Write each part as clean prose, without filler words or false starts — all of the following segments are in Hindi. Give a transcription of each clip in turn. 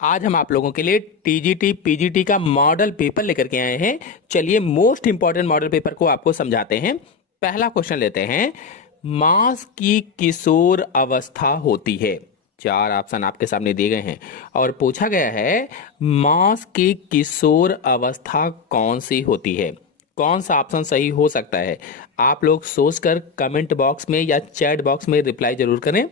आज हम आप लोगों के लिए टीजीटी पीजीटी का मॉडल पेपर लेकर के आए हैं। चलिए मोस्ट इंपॉर्टेंट मॉडल पेपर को आपको समझाते हैं। पहला क्वेश्चन लेते हैं। मांस की किशोर अवस्था होती है। चार ऑप्शन आपके सामने दिए गए हैं और पूछा गया है मांस की किशोर अवस्था कौन सी होती है। कौन सा ऑप्शन सही हो सकता है, आप लोग सोचकर कमेंट बॉक्स में या चैट बॉक्स में रिप्लाई जरूर करें।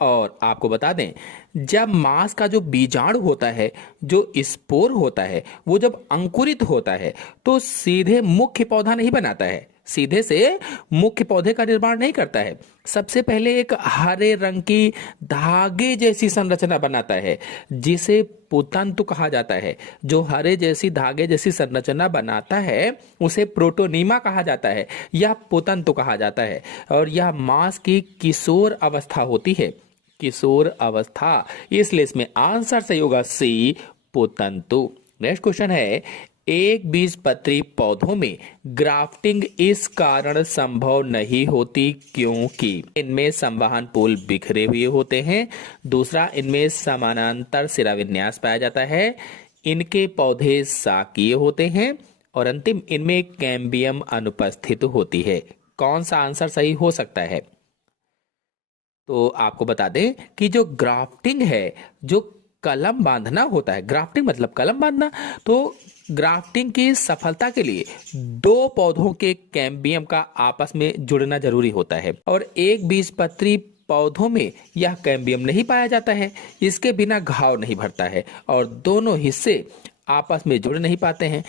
और आपको बता दें, जब मांस का जो बीजाणु होता है, जो स्पोर होता है, वो जब अंकुरित होता है तो सीधे मुख्य पौधा नहीं बनाता है, सीधे से मुख्य पौधे का निर्माण नहीं करता है। सबसे पहले एक हरे रंग की धागे जैसी संरचना बनाता है जिसे पुतंतु कहा जाता है। जो हरे जैसी धागे जैसी संरचना बनाता है उसे प्रोटोनीमा कहा जाता है या पुतंतु कहा जाता है। और यह मांस की किशोर अवस्था होती है, किशोर अवस्था, इसलिए इसमें आंसर सही होगा सी, पुतंतु। नेक्स्ट क्वेश्चन है, एक बीजपत्री पौधों में ग्राफ्टिंग इस कारण संभव नहीं होती क्योंकि इनमें संवहन पुल बिखरे हुए होते हैं। दूसरा, इनमें समानांतर सिरा विन्यास पाया जाता है। इनके पौधे शाकीय होते हैं। और अंतिम, इनमें कैम्बियम अनुपस्थित होती है। कौन सा आंसर सही हो सकता है? तो आपको बता दें कि जो ग्राफ्टिंग है, जो कलम बांधना होता है, ग्राफ्टिंग मतलब कलम बांधना, तो ग्राफ्टिंग की सफलता के लिए दो पौधों के कैम्बियम का आपस में जुड़ना जरूरी होता है और एक बीजपत्री पौधों में यह कैम्बियम नहीं पाया जाता है। इसके बिना घाव नहीं भरता है और दोनों हिस्से आपस में जुड़ नहीं पाते हैं,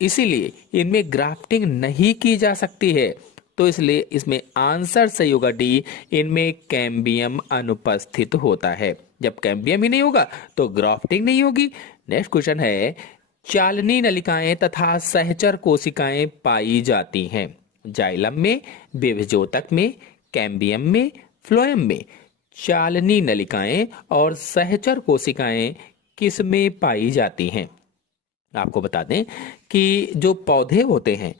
इसीलिए इनमें ग्राफ्टिंग नहीं की जा सकती है। तो इसलिए इसमें आंसर सही होगा डी, इनमें कैम्बियम अनुपस्थित होता है। जब कैम्बियम ही नहीं होगा तो ग्राफ्टिंग नहीं होगी। नेक्स्ट क्वेश्चन है, चालनी नलिकाएं तथा सहचर कोशिकाएं पाई जाती हैं जाइलम में, विभजोतक में, कैम्बियम में, फ्लोएम में। चालनी नलिकाएं और सहचर कोशिकाएं किस में पाई जाती हैं? आपको बता दें कि जो पौधे होते हैं,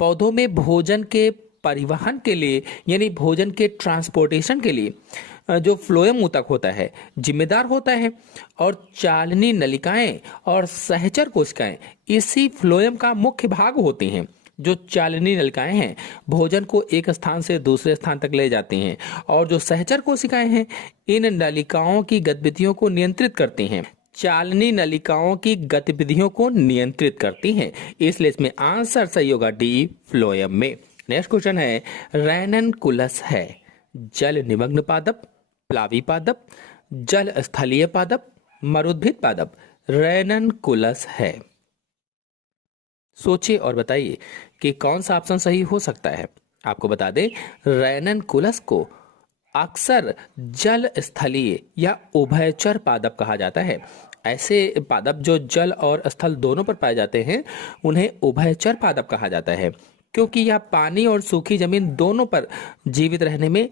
पौधों में भोजन के परिवहन के लिए यानी भोजन के ट्रांसपोर्टेशन के लिए जो फ्लोएम ऊतक होता है जिम्मेदार होता है और चालनी नलिकाएं और सहचर कोशिकाएं इसी फ्लोएम का मुख्य भाग होती हैं। जो चालनी नलिकाएं हैं भोजन को एक स्थान से दूसरे स्थान तक ले जाती हैं और जो सहचर कोशिकाएं हैं इन नलिकाओं की गतिविधियों को नियंत्रित करती हैं। चालनी नलिकाओं की गतिविधियों को नियंत्रित करती हैं, इसलिए इसमें आंसर सही होगा डी, फ्लोएम में। नेक्स्ट क्वेश्चन है, रैननकुलस है जल निमग्न पादप, प्लावी पादप, जल स्थलीय पादप, मरुद्भिद पादप। रैननकुलस है, सोचिए और बताइए कि कौन सा ऑप्शन सही हो सकता है। आपको बता दें, रैननकुलस को अक्सर जल स्थलीय या उभयचर पादप कहा जाता है। ऐसे पादप जो जल और स्थल दोनों पर पाए जाते हैं उन्हें उभयचर पादप कहा जाता है, क्योंकि यह पानी और सूखी जमीन दोनों पर जीवित रहने में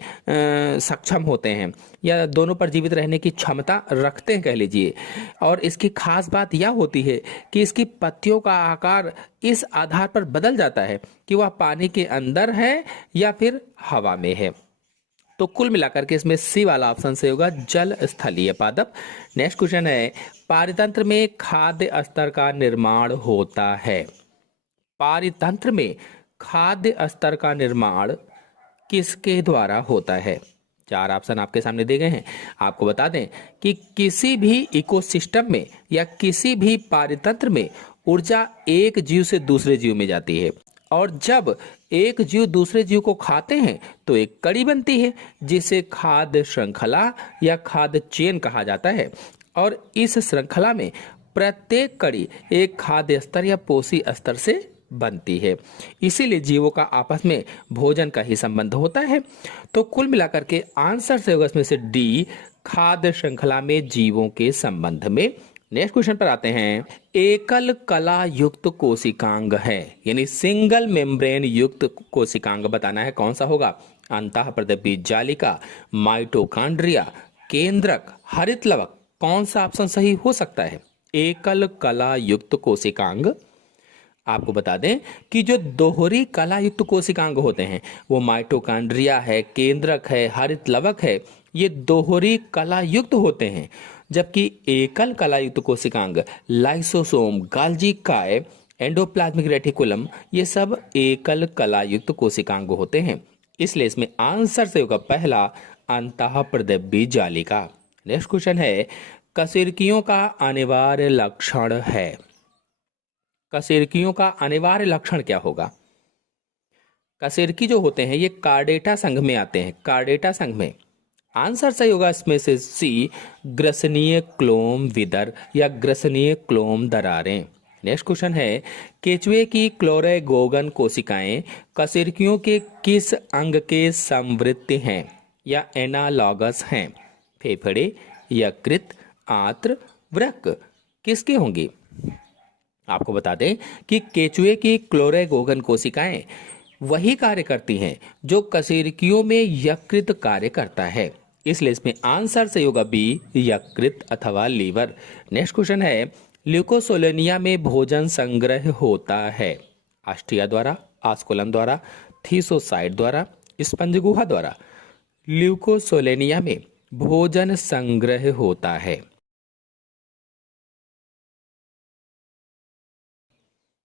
सक्षम होते हैं या दोनों पर जीवित रहने की क्षमता रखते हैं कह लीजिए। और इसकी खास बात यह होती है कि इसकी पत्तियों का आकार इस आधार पर बदल जाता है कि वह पानी के अंदर है या फिर हवा में है। तो कुल मिलाकर के इसमें सी वाला ऑप्शन से होगा जल स्थलीय पादप। नेक्स्ट क्वेश्चन है, पारितंत्र में खाद्य स्तर का निर्माण होता है। पारितंत्र में खाद्य स्तर का निर्माण किसके द्वारा होता है? चार ऑप्शन आपके सामने दिए गए हैं। आपको बता दें कि किसी भी इकोसिस्टम में या किसी भी पारितंत्र में ऊर्जा एक जीव से दूसरे जीव में जाती है और जब एक जीव दूसरे जीव को खाते हैं तो एक कड़ी बनती है जिसे खाद्य श्रृंखला या खाद्य चेन कहा जाता है। और इस श्रृंखला में प्रत्येक कड़ी एक खाद्य स्तर या पोषी स्तर से बनती है, इसीलिए जीवों का आपस में भोजन का ही संबंध होता है। तो कुल मिलाकर के आंसर से होगा इसमें से डी, खाद्य श्रृंखला में जीवों के संबंध में। नेक्स्ट क्वेश्चन पर आते हैं, एकल कला युक्त कोशिकांग है यानी सिंगल मेम्ब्रेन युक्त कोशिकांग बताना है, कौन सा होगा? अंतःप्रदीपी जालिका, माइटोकॉन्ड्रिया, केंद्रक, हरित लवक। कौन सा ऑप्शन सही हो सकता है? एकल कला युक्त कोशिकांग। आपको बता दें कि जो दोहरी कला युक्त कोशिकांग होते हैं वो माइटोकॉन्ड्रिया है, केंद्रक है, हरित लवक है, ये दोहरी कला युक्त होते हैं। जबकि एकल कलायुक्त कोशिकांग लाइसोसोम, गाल्जी काय, एंडोप्लाज्मिक रेटिकुलम ये सब एकल कलायुक्त कोशिकांग होते हैं। इसलिए इसमें आंसर सही होगा पहला, अंतःप्रद्रव्य जालिका। नेक्स्ट क्वेश्चन है, कशेरुकियों का अनिवार्य लक्षण है। कशेरुकियों का अनिवार्य लक्षण क्या होगा? कशेरुकी जो होते हैं ये कार्डेटा संघ में आते हैं, कार्डेटा संघ में। आंसर सही होगा इसमें से सी, ग्रसनीय क्लोम विदर या ग्रसनीय क्लोम दरारें। नेक्स्ट क्वेश्चन है, केचुए की क्लोरेगोगन कोशिकाएं कशेरुकियों के किस अंग के समवृत्ति हैं या एनालॉगस हैं? फेफड़े, यकृत, आंत्र, वृक्क, किसके होंगी? आपको बता दें कि केचुए की क्लोरेगोगन कोशिकाएं वही कार्य करती हैं जो कशेरुकियों में यकृत कार्य करता है। इसलिए इसमें आंसर सही होगा बी, यकृत अथवा लीवर। नेक्स्ट क्वेश्चन है, ल्यूकोसोलेनिया में भोजन संग्रह होता है आस्ट्रिया द्वारा, आस्कुलम द्वारा, थीसोसाइट द्वारा, स्पंज गुहा द्वारा। ल्यूकोसोलेनिया में भोजन संग्रह होता है।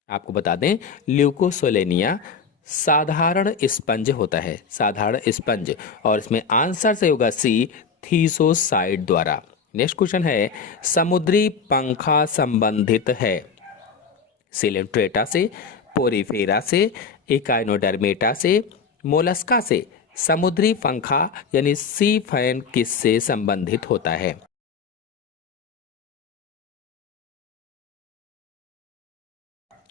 आपको बता दें ल्यूकोसोलेनिया साधारण स्पंज होता है, साधारण स्पंज, और इसमें आंसर से होगा सी, थीसोसाइट द्वारा। नेक्स्ट क्वेश्चन है, समुद्री पंखा संबंधित है सिलेंट्रेटा से, पोरीफेरा से, इकाइनोडर्मेटा से, मोलस्का से। समुद्री पंखा यानी सी फैन किससे संबंधित होता है?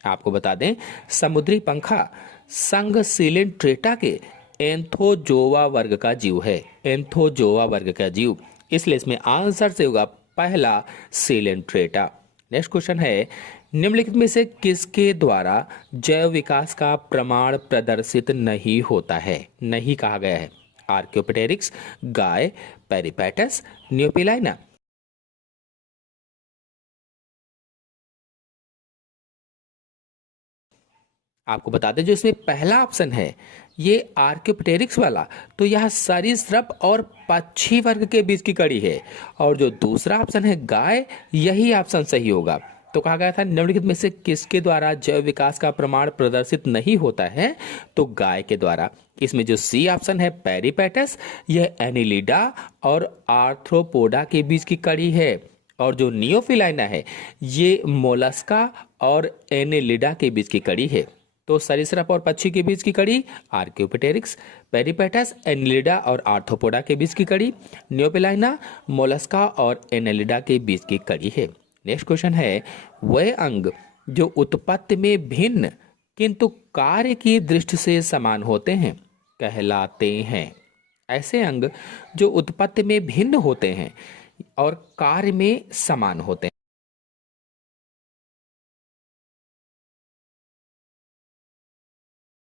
आपको बता दें समुद्री पंखा संघ सिलेंट्रेटा के एंथोजोआ वर्ग का जीव है, एंथोजोआ वर्ग का जीव। इसलिए इसमें आंसर से होगा पहला, सिलेंट्रेटा। नेक्स्ट क्वेश्चन है, निम्नलिखित में से किसके द्वारा जैव विकास का प्रमाण प्रदर्शित नहीं होता है? नहीं कहा गया है। आर्कियोप्टेरिक्स, गाय, पेरिपेटस, न्यूपिलाइना। आपको बता दें जो इसमें पहला ऑप्शन है ये आर्कियोप्टेरिक्स वाला, तो यह सरीसृप और पक्षी वर्ग के बीच की कड़ी है। और जो दूसरा ऑप्शन है गाय, यही ऑप्शन सही होगा। तो कहा गया था निम्नलिखित में से किसके द्वारा जैव विकास का प्रमाण प्रदर्शित नहीं होता है? तो गाय के द्वारा। इसमें जो सी ऑप्शन है पेरिपेटस, यह एनिलिडा और आर्थ्रोपोडा के बीच की कड़ी है। और जो नियोफिलाइना है ये मोलस्का और एनिलिडा के बीच की कड़ी है। तो सरीसृप और पक्षी के बीच की कड़ी आर्कियोप्टेरिक्स, पेरिपेटस, एनिलिडा और आर्थ्रोपोडा के बीच की कड़ी नियोपिलाइना, मोलस्का और एनिलिडा के बीच की कड़ी है। नेक्स्ट क्वेश्चन है, वह अंग जो उत्पत्ति में भिन्न किंतु कार्य की दृष्टि से समान होते हैं कहलाते हैं। ऐसे अंग जो उत्पत्ति में भिन्न होते हैं और कार्य में समान होते हैं।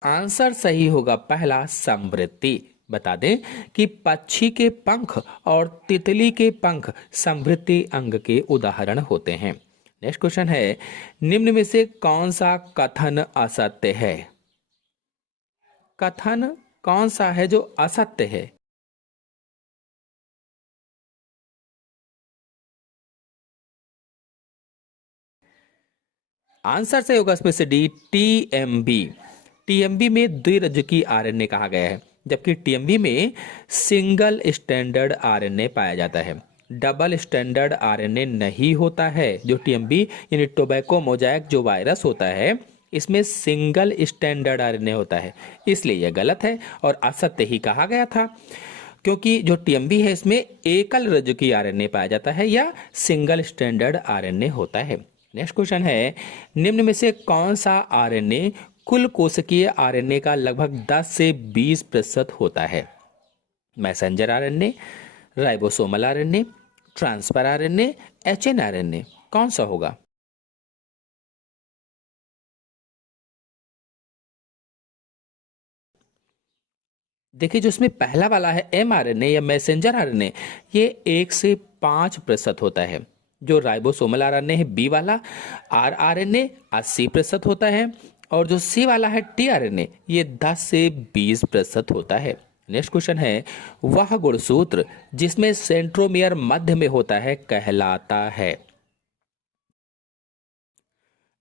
आंसर सही होगा पहला, समवृत्ति। बता दें कि पक्षी के पंख और तितली के पंख समवृत्ति अंग के उदाहरण होते हैं। नेक्स्ट क्वेश्चन है, निम्न में से कौन सा कथन असत्य है? कथन कौन सा है जो असत्य है? आंसर सही होगा इसमें से डी, टीएमबी। टीएमबी में द्विरज्जुकी आरएनए कहा गया है, जबकि टीएमबी में सिंगल स्टैंडर्ड आरएनए पाया जाता है। डबल स्टैंडर्ड आरएनए नहीं होता है। जो टीएमबी यानी टोबैको मोजाइक जो वायरस होता है इसमें सिंगल स्टैंडर्ड आरएनए होता है, इसलिए यह गलत है और असत्य ही कहा गया था। क्योंकि जो टीएमबी है इसमें एकल रज्जुकी आरएनए पाया जाता है या सिंगल स्टैंडर्ड आरएनए होता है। नेक्स्ट क्वेश्चन है, निम्न में से कौन सा आरएनए कुल कोशिकीय आरएनए का लगभग 10 से 20% होता है? Messenger RNA, ribosomal RNA, transfer RNA, HN RNA, कौन सा होगा? देखिए जो इसमें पहला वाला है एमआरएनए या मैसेंजर आरएनए, ये 1 से 5% होता है। जो राइबोसोमल आरएनए है बी वाला, आरआरएनए 80% होता है। और जो सी वाला है टीआरएनए, ये 10 से 20% होता है। नेक्स्ट क्वेश्चन है, वह गुणसूत्र जिसमें सेंट्रोमियर मध्य में होता है कहलाता है।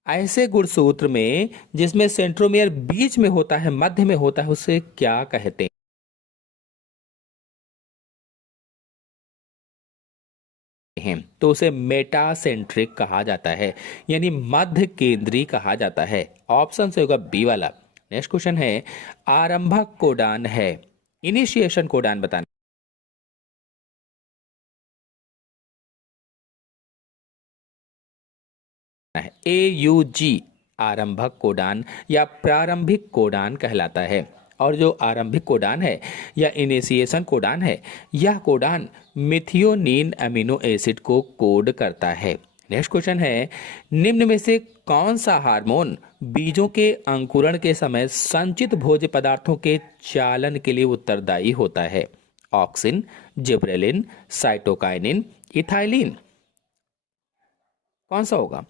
ऐसे गुणसूत्र में जिसमें सेंट्रोमियर बीच में होता है, मध्य में होता है, उसे क्या कहते हैं? तो उसे मेटासेंट्रिक कहा जाता है, यानी मध्य केंद्री कहा जाता है। ऑप्शन से होगा बी वाला। नेक्स्ट क्वेश्चन है, आरंभक कोडान है, इनिशिएशन कोडान बताना है। AUG आरंभक कोडान या प्रारंभिक कोडान कहलाता है। और जो आरंभिक कोडान है या इनिशिएशन कोडान है, यह कोडान मिथियोनिन अमीनो एसिड को कोड करता है। नेक्स्ट क्वेश्चन है, निम्न में से कौन सा हार्मोन बीजों के अंकुरण के समय संचित भोज्य पदार्थों के चालन के लिए उत्तरदायी होता है? ऑक्सिन, जिब्रेलिन, साइटोकाइनिन, इथाइलिन, कौन सा होगा?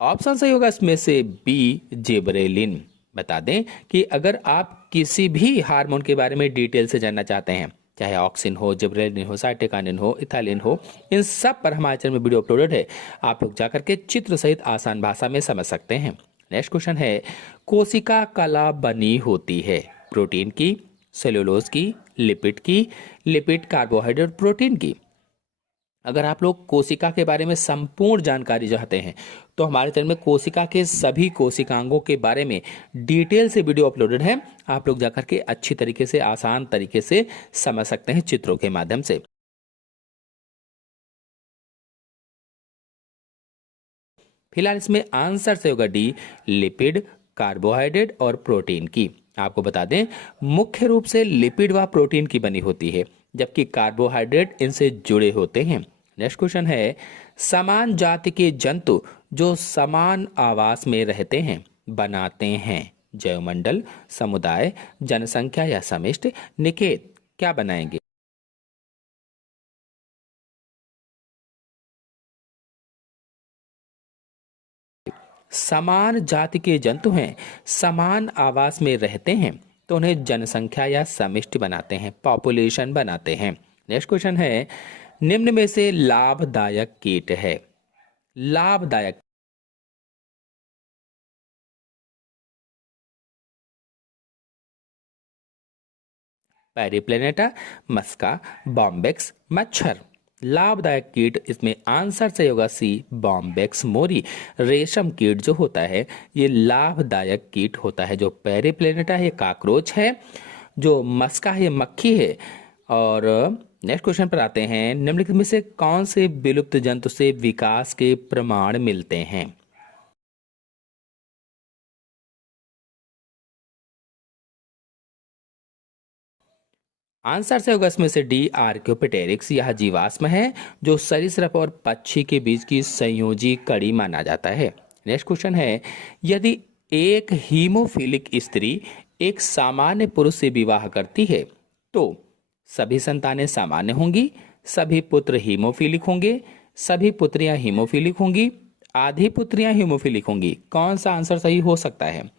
ऑप्शन सही होगा इसमें से बी, जिब्रेलिन। बता दें कि अगर आप किसी भी हार्मोन के बारे में डिटेल से जानना चाहते हैं, चाहे ऑक्सिन हो, जिब्रेलिन हो, साइटोकाइनिन हो, इथाइलिन हो, इन सब पर हमारे चैनल में वीडियो अपलोडेड है। आप लोग जाकर के चित्र सहित आसान भाषा में समझ सकते हैं। नेक्स्ट क्वेश्चन है, कोशिका कला बनी होती है प्रोटीन की, सेलुलोज की, लिपिड कार्बोहाइड्रेट, प्रोटीन की। अगर आप लोग कोशिका के बारे में संपूर्ण जानकारी चाहते हैं तो हमारे चैनल में कोशिका के सभी कोशिकांगों के बारे में डिटेल से वीडियो अपलोडेड है। आप लोग जाकर के अच्छी तरीके से, आसान तरीके से समझ सकते हैं चित्रों के माध्यम से। फिलहाल इसमें आंसर से होगा डी, लिपिड, कार्बोहाइड्रेट और प्रोटीन की। आपको बता दें, मुख्य रूप से लिपिड व प्रोटीन की बनी होती है, जबकि कार्बोहाइड्रेट इनसे जुड़े होते हैं। नेक्स्ट क्वेश्चन है, समान जाति के जंतु जो समान आवास में रहते हैं बनाते हैं जैवमंडल, समुदाय, जनसंख्या या समष्टि। निकेत क्या बनाएंगे? समान जाति के जंतु हैं, समान आवास में रहते हैं, तो उन्हें जनसंख्या या समष्टि बनाते हैं, पॉपुलेशन बनाते हैं। नेक्स्ट क्वेश्चन है, निम्न में से लाभदायक कीट है। लाभदायक, पेरिप्लेनेटा, मस्का, बॉम्बेक्स, मच्छर। लाभदायक कीट इसमें आंसर से होगा सी, बॉम्बेक्स मोरी। रेशम कीट जो होता है ये लाभदायक कीट होता है। जो पेरिप्लेनेटा है ये काकरोच है, जो मस्का है ये मक्खी है। और नेक्स्ट क्वेश्चन पर आते हैं, निम्नलिखित में से कौन से विलुप्त जंतु से विकास के प्रमाण मिलते हैं? आंसर से होगा इसमें से डी, आर्क्योपेटेरिक्स। यह जीवाश्म है जो सरीसृप और पक्षी के बीच की संयोजी कड़ी माना जाता है। नेक्स्ट क्वेश्चन है, यदि एक हीमोफिलिक स्त्री एक सामान्य पुरुष से विवाह करती है तो सभी संतानें सामान्य होंगी, सभी पुत्र हीमोफिलिक होंगे, सभी पुत्रियां हीमोफिलिक होंगी, आधी पुत्रियां हीमोफिलिक होंगी। कौन सा आंसर सही हो सकता है?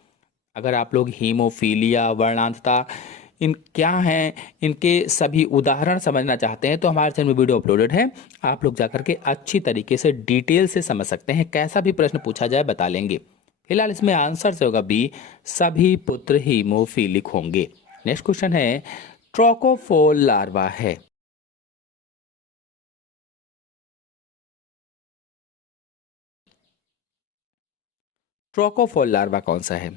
अगर आप लोग हीमोफीलिया, वर्णांतता, इन क्या हैं, इनके सभी उदाहरण समझना चाहते हैं तो हमारे चैनल में वीडियो अपलोडेड है। आप लोग जाकर के अच्छी तरीके से डिटेल से समझ सकते हैं। कैसा भी प्रश्न पूछा जाए बता लेंगे। फिलहाल इसमें आंसर से होगा बी, सभी पुत्र हीमोफीलिक होंगे। नेक्स्ट क्वेश्चन है, ट्रोकोफोल लार्वा है। ट्रोकोफोल लार्वा कौन सा है?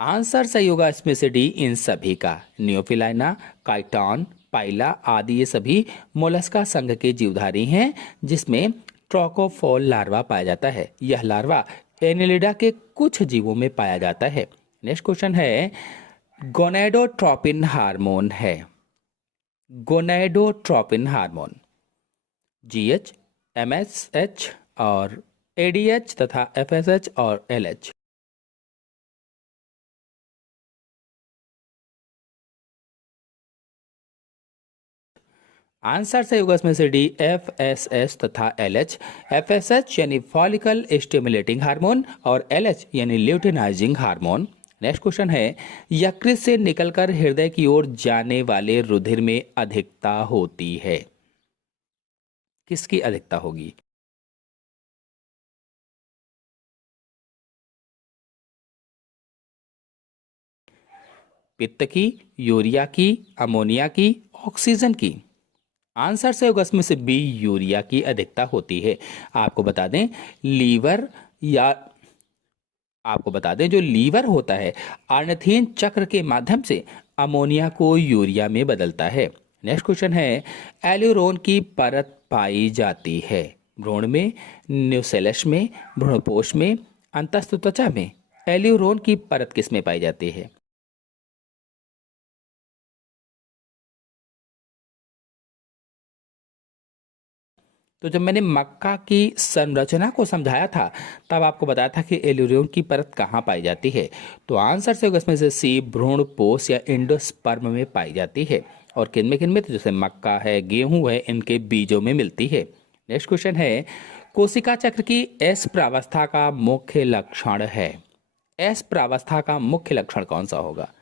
आंसर सही होगा इसमें से डी, इन सभी का। नियोफिलाइना, काइटॉन, पाइला आदि ये सभी मोलस्का संघ के जीवधारी हैं जिसमें ट्रोकोफोल लार्वा पाया जाता है। यह लार्वा एनिलिडा के कुछ जीवों में पाया जाता है। नेक्स्ट क्वेश्चन है, गोनेडोट्रोपिन हार्मोन है। गोनेडोट्रोपिन हार्मोन जीएच, एमएसएच और एडीएच तथा एफएसएच और एलएच। आंसर सही होगा इसमें से डी, FSH तथा LH। FSH यानी फॉलिकल स्टिमुलेटिंग हार्मोन और LH यानी ल्यूटिनाइजिंग हार्मोन। नेक्स्ट क्वेश्चन है, यकृत से निकलकर हृदय की ओर जाने वाले रुधिर में अधिकता होती है, किसकी अधिकता होगी? पित्त की, यूरिया की, अमोनिया की, ऑक्सीजन की? आंसर से होगा इसमें से बी, यूरिया की अधिकता होती है। आपको बता दें लीवर या आपको बता दें जो लीवर होता है अर्नथीन चक्र के माध्यम से अमोनिया को यूरिया में बदलता है। नेक्स्ट क्वेश्चन है, एल्यूरोन की परत पाई जाती है भ्रूण में, न्यूसेलस में, भ्रूणपोष में, अंतस्थ त्वचा में? एल्यूरोन की परत किस में पाई जाती है? तो जब मैंने मक्का की संरचना को समझाया था तब आपको बताया था कि एल्यूरियम की परत कहाँ पाई जाती है। तो आंसर से होगा इसमें से सी, भ्रूण पोष या एंडोस्पर्म में पाई जाती है। और किन में? तो जैसे मक्का है, गेहूं है, इनके बीजों में मिलती है। नेक्स्ट क्वेश्चन है, कोशिका चक्र की एस प्रावस्था का मुख्य लक्षण है। एस प्रावस्था का मुख्य लक्षण कौन सा होगा?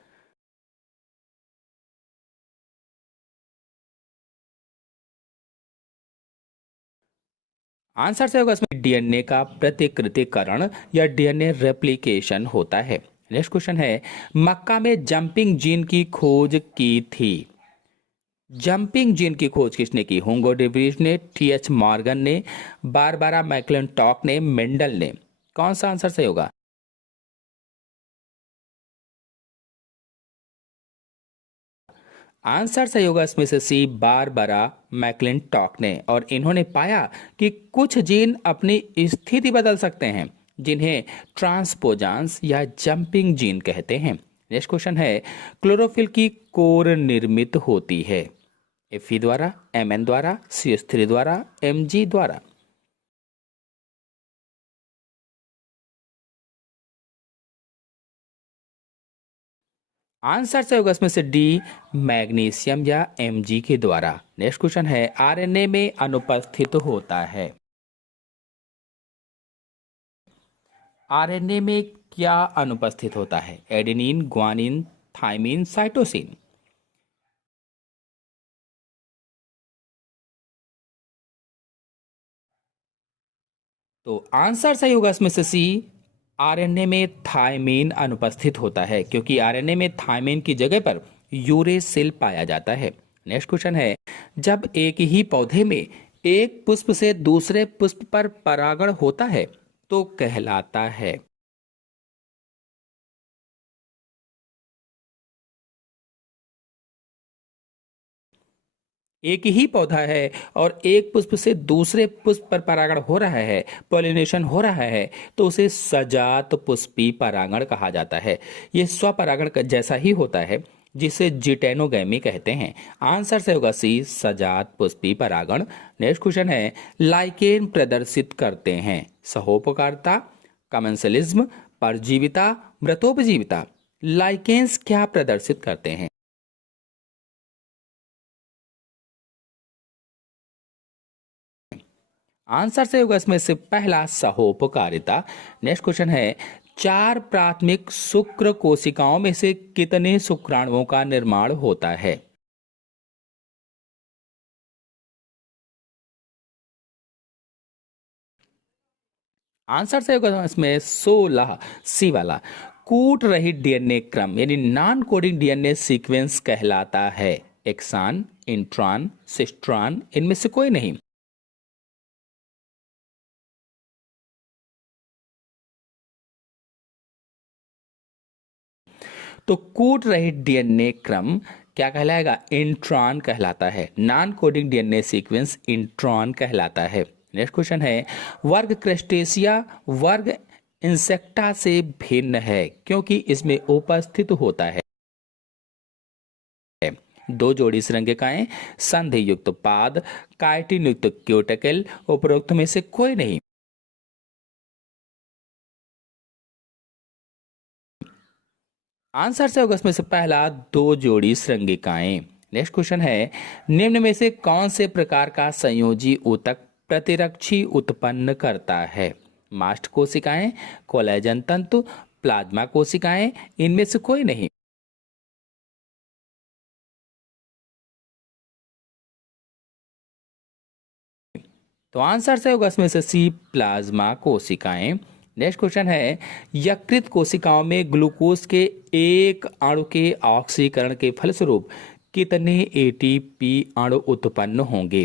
आंसर से होगा इसमें डीएनए का प्रतिकृतिकरण या डीएनए रेप्लिकेशन होता है। नेक्स्ट क्वेश्चन है, मक्का में जंपिंग जीन की खोज की थी। जंपिंग जीन की खोज किसने की? हुंगो डेविस ने, TH मॉर्गन ने, बारबारा मैक्लिंटॉक ने, मेंडल ने? कौन सा आंसर सही होगा? आंसर सही होगा इसमें से सी, बारबारा मैक्लिंटॉक ने। और इन्होंने पाया कि कुछ जीन अपनी स्थिति बदल सकते हैं जिन्हें ट्रांसपोजांस या जंपिंग जीन कहते हैं। नेक्स्ट क्वेश्चन है, क्लोरोफिल की कोर निर्मित होती है Fe द्वारा, Mn द्वारा, CH3 द्वारा, Mg द्वारा? आंसर से होगा इसमें से डी, मैग्नीशियम या Mg के द्वारा। नेक्स्ट क्वेश्चन है, आरएनए में अनुपस्थित होता है। आरएनए में क्या अनुपस्थित होता है? Adenine, guanine, thymine, cytosine? तो आंसर सही होगा इसमें से सी, आरएनए में थाइमिन अनुपस्थित होता है क्योंकि आरएनए में थाइमिन की जगह पर यूरेसिल पाया जाता है। नेक्स्ट क्वेश्चन है, जब एक ही पौधे में एक पुष्प से दूसरे पुष्प पर परागण होता है तो कहलाता है? एक ही पौधा है और एक पुष्प से दूसरे पुष्प पर परागण हो रहा है, पॉलिनेशन हो रहा है, तो उसे सजात पुष्पी परागण कहा जाता है। यह स्वपरागण जैसा ही होता है जिसे जिटेनोगैमी कहते हैं। आंसर से होगा सी, सजात पुष्पी परागण। नेक्स्ट क्वेश्चन है, लाइकेन प्रदर्शित करते हैं सहोपकारिता, कमेंसलिज्म, परजीविता, मृतोपजीविता? लाइकेन्स क्या प्रदर्शित करते हैं? आंसर से होगा इसमें से पहला, सहोपकारिता। नेक्स्ट क्वेश्चन है, चार प्राथमिक शुक्र कोशिकाओं में से कितने शुक्राणुओं का निर्माण होता है? आंसर से होगा इसमें 16, सी वाला। कूट रहित डीएनए क्रम यानी नॉन कोडिंग डीएनए सीक्वेंस कहलाता है एक्सान, इंट्रॉन, सिस्ट्रॉन? इनमें से कोई नहीं। तो कूट रहित डीएनए क्रम क्या कहलाएगा? इंट्रॉन कहलाता है। Non coding DNA sequence intron कहलाता है। नेक्स्ट क्वेश्चन है, वर्ग क्रस्टेशिया वर्ग इंसेक्टा से भिन्न है क्योंकि इसमें उपस्थित होता है दो जोड़ी श्रृंगिकाएं, संधि युक्त पाद, काइटिन युक्त क्यूटिकल? उपरोक्त में से कोई नहीं। आंसर से होगा इसमें से पहला, दो जोड़ी श्रृंगिकाएं। नेक्स्ट क्वेश्चन है, निम्न में से कौन से प्रकार का संयोजी ऊतक प्रतिरक्षी उत्पन्न करता है? मास्ट कोशिकाएं, कोलेजन तंतु, प्लाज्मा कोशिकाएं, इनमें से कोई नहीं। तो आंसर से होगा इसमें से सी, प्लाज्मा कोशिकाएं। नेक्स्ट क्वेश्चन है, यकृत कोशिकाओं में ग्लूकोज के एक अणु के ऑक्सीकरण के फलस्वरूप कितने एटीपी अणु उत्पन्न होंगे?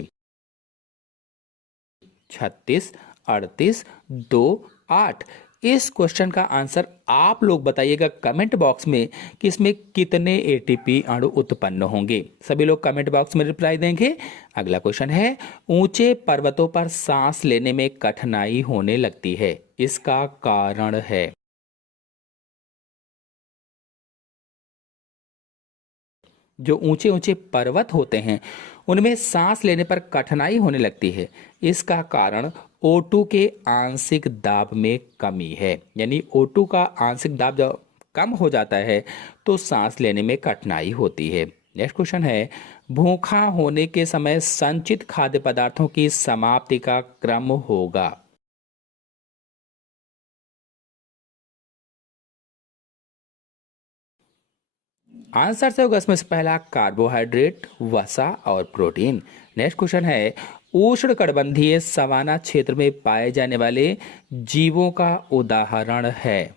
36, 38, 2, 8। इस क्वेश्चन का आंसर आप लोग बताइएगा कमेंट बॉक्स में कि इसमें कितने एटीपी अणु उत्पन्न होंगे। सभी लोग कमेंट बॉक्स में रिप्लाई देंगे। अगला क्वेश्चन है, ऊंचे पर्वतों पर सांस लेने में कठिनाई होने लगती है, इसका कारण है? जो ऊंचे ऊंचे पर्वत होते हैं उनमें सांस लेने पर कठिनाई होने लगती है, इसका कारण O2 के आंशिक दाब में कमी है। यानी O2 का आंशिक दाब जब कम हो जाता है तो सांस लेने में कठिनाई होती है। नेक्स्ट क्वेश्चन है, भूखा होने के समय संचित खाद्य पदार्थों की समाप्ति का क्रम होगा? आंसर से होगा इसमें से पहला कार्बोहाइड्रेट, वसा और प्रोटीन। नेक्स्ट क्वेश्चन है, उष्णकटिबंधीय सवाना क्षेत्र में पाए जाने वाले जीवों का उदाहरण है?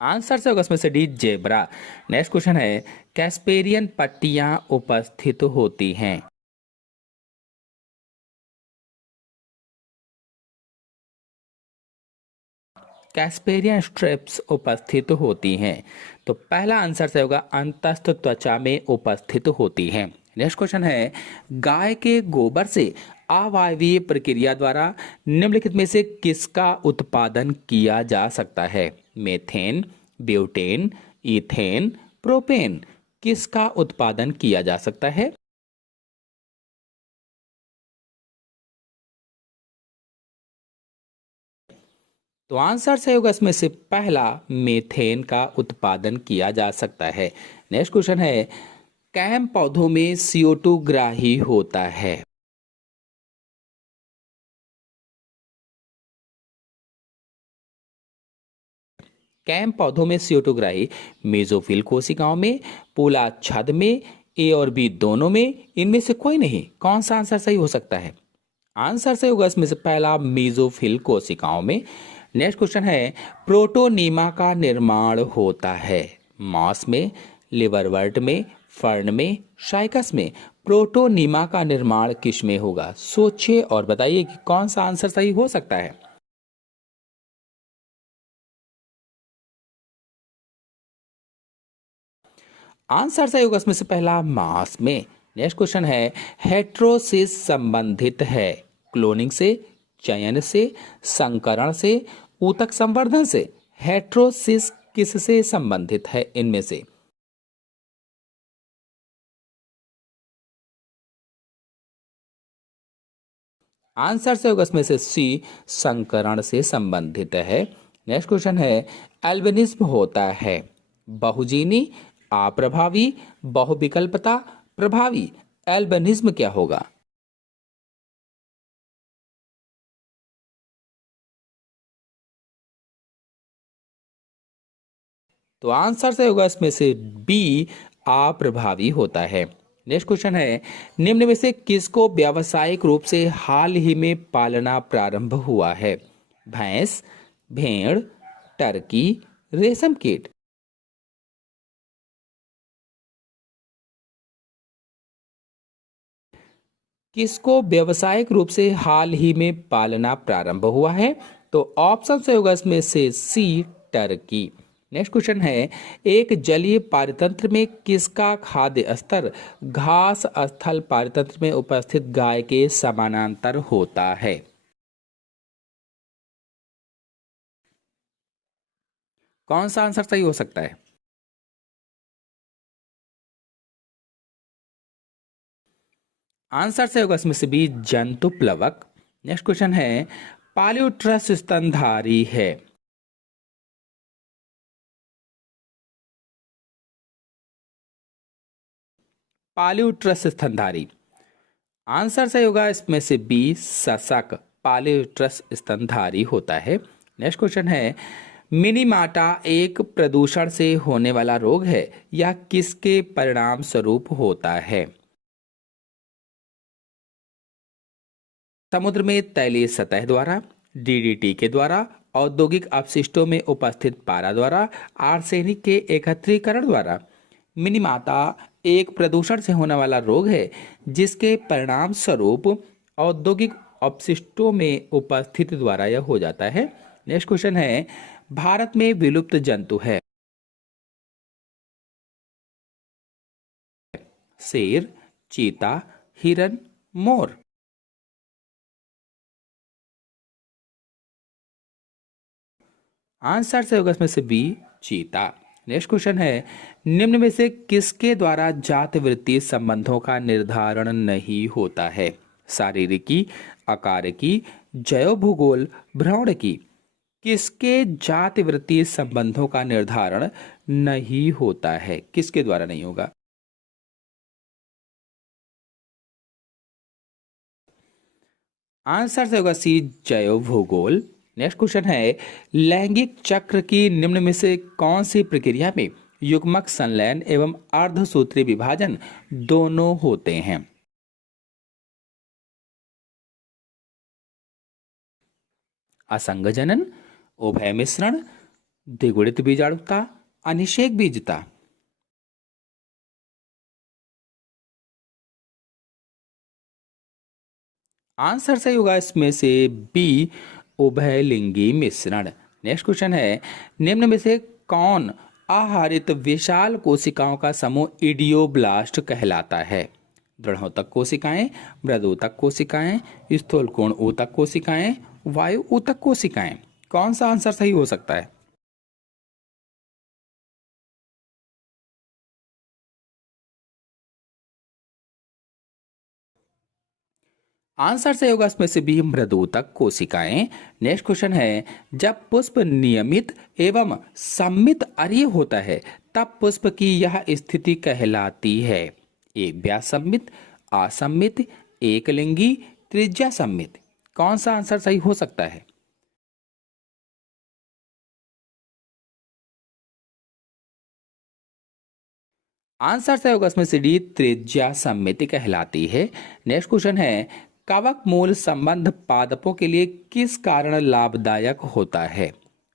आंसर से होगा इसमें से डी, जेब्रा। नेक्स्ट क्वेश्चन है, कैस्पेरियन पट्टियां उपस्थित होती हैं? कैस्पेरियन स्ट्रिप्स उपस्थित होती हैं। तो पहला आंसर से होगा अंतस्थ त्वचा में उपस्थित होती हैं। नेक्स्ट क्वेश्चन है, गाय के गोबर से अवायवीय प्रक्रिया द्वारा निम्नलिखित में से किसका उत्पादन किया जा सकता है? Methane, butane, ethane, propane. किसका उत्पादन किया जा सकता है? तो आंसर सही होगा इसमें से पहला, मेथेन का उत्पादन किया जा सकता है। नेक्स्ट क्वेश्चन है, कैम पौधों में CO2 ग्राही होता है? कैम पौधों में CO2 ग्राही मेसोफिल कोशिकाओं में, पोला छद में, ए और बी दोनों में, इनमें से कोई नहीं। कौन सा आंसर सही हो सकता है? आंसर सही होगा इसमें से पहला, मेसोफिल कोशिकाओं में। नेक्स्ट क्वेश्चन है, प्रोटोनीमा का निर्माण होता है? मॉस में, लिवरवर्ट में, फर्न में, शाइकस में। प्रोटोनीमा का निर्माण किस में होगा? सोचिए और बताइए कि कौन सा आंसर सही हो सकता है। आंसर सही होगा इसमें से पहला, मांस में। नेक्स्ट क्वेश्चन है, हेट्रोसिस संबंधित है क्लोनिंग से, चयन से, संकरण से, ऊतक संवर्धन से। हेट्रोसिस किससे संबंधित है इनमें से? आंसर से होगा इसमें से सी, संकरण से संबंधित है। नेक्स्ट क्वेश्चन है, एल्बिनिज्म होता है बहुजीनी, अप्रभावी, बहुविकल्पता, प्रभावी। एल्बिनिज्म क्या होगा? तो आंसर से होगा इसमें से बी, अप्रभावी होता है। नेक्स्ट क्वेश्चन है, निम्न में से किसको व्यावसायिक रूप से हाल ही में पालना प्रारंभ हुआ है? भैंस, भेड़, टर्की, रेशम कीट। किसको व्यावसायिक रूप से हाल ही में पालना प्रारंभ हुआ है? तो ऑप्शन से होगा इसमें से सी, टर्की। नेक्स्ट क्वेश्चन है, एक जलीय पारितंत्र में किसका खाद्य स्तर घास स्थल पारितंत्र में उपस्थित गाय के समानांतर होता है? कौन सा आंसर सही हो सकता है? आंसर से होगा इसमें से बी, जंतु प्लवक। नेक्स्ट क्वेश्चन है, पालियोट्रस स्तनधारी है? पालियुट्रस स्तनधारी। आंसर सही होगा इसमें से बी, सशक पालियुट्रस स्तनधारी होता है। नेक्स्ट क्वेश्चन है, मिनीमाटा एक प्रदूषण से होने वाला रोग है, यह किसके परिणाम स्वरूप होता है? समुद्र में तैलीय सतह द्वारा, डीडीटी के द्वारा, औद्योगिक अपशिष्टों में उपस्थित पारा द्वारा, आर्सेनिक के एकत्रीकरण द्वारा। मिनीमाता एक प्रदूषण से होने वाला रोग है जिसके परिणाम स्वरूप औद्योगिक अपशिष्टों में उपस्थित द्वारा यह हो जाता है। नेक्स्ट क्वेश्चन है, भारत में विलुप्त जंतु है। शेर, चीता, हिरन, मोर। आंसर से होगा इसमें से बी, चीता। नेक्स्ट क्वेश्चन है, निम्न में से किसके द्वारा जाति वृत्तीय संबंधों का निर्धारण नहीं होता है? शारीरिकी, आकारिकी, जैव भूगोल, भ्रमणिकी। किसके जाति वृत्तीय संबंधों का निर्धारण नहीं होता है? किसके द्वारा नहीं होगा? आंसर से होगा सी, जैव भूगोल। नेक्स्ट क्वेश्चन है, लैंगिक चक्र की निम्न में से कौन सी प्रक्रिया में युग्मक संलयन एवं अर्धसूत्री विभाजन दोनों होते हैं? असंग जनन, उभय मिश्रण, द्विगुणित बीजाणुता, अनिषेक बीजता। आंसर सही होगा इसमें से बी, उभयलिंगी मिश्रण। नेक्स्ट क्वेश्चन है, निम्न में से कौन आहारित विशाल कोशिकाओं का समूह इडियोब्लास्ट कहलाता है? दृढ़ोतक कोशिकाएं, मृदुतक कोशिकाएं, स्थूलकोण ऊतक कोशिकाएं, वायु ऊतक कोशिकाएं। कौन सा आंसर सही हो सकता है? आंसर सही होगा इसमें से बी, मृदुतक कोशिकाएं। नेक्स्ट क्वेश्चन है, जब पुष्प नियमित एवं सममित अरीय होता है तब पुष्प की यह स्थिति कहलाती है? एक व्यासम्मित, असम्मित, एकलिंगी, त्रिज्या सम्मित। कौन सा आंसर सही हो सकता है? आंसर सही होगा इसमें से डी, त्रिज्या सम्मिति कहलाती है। नेक्स्ट क्वेश्चन है, कवक मूल संबंध पादपों के लिए किस कारण लाभदायक होता है?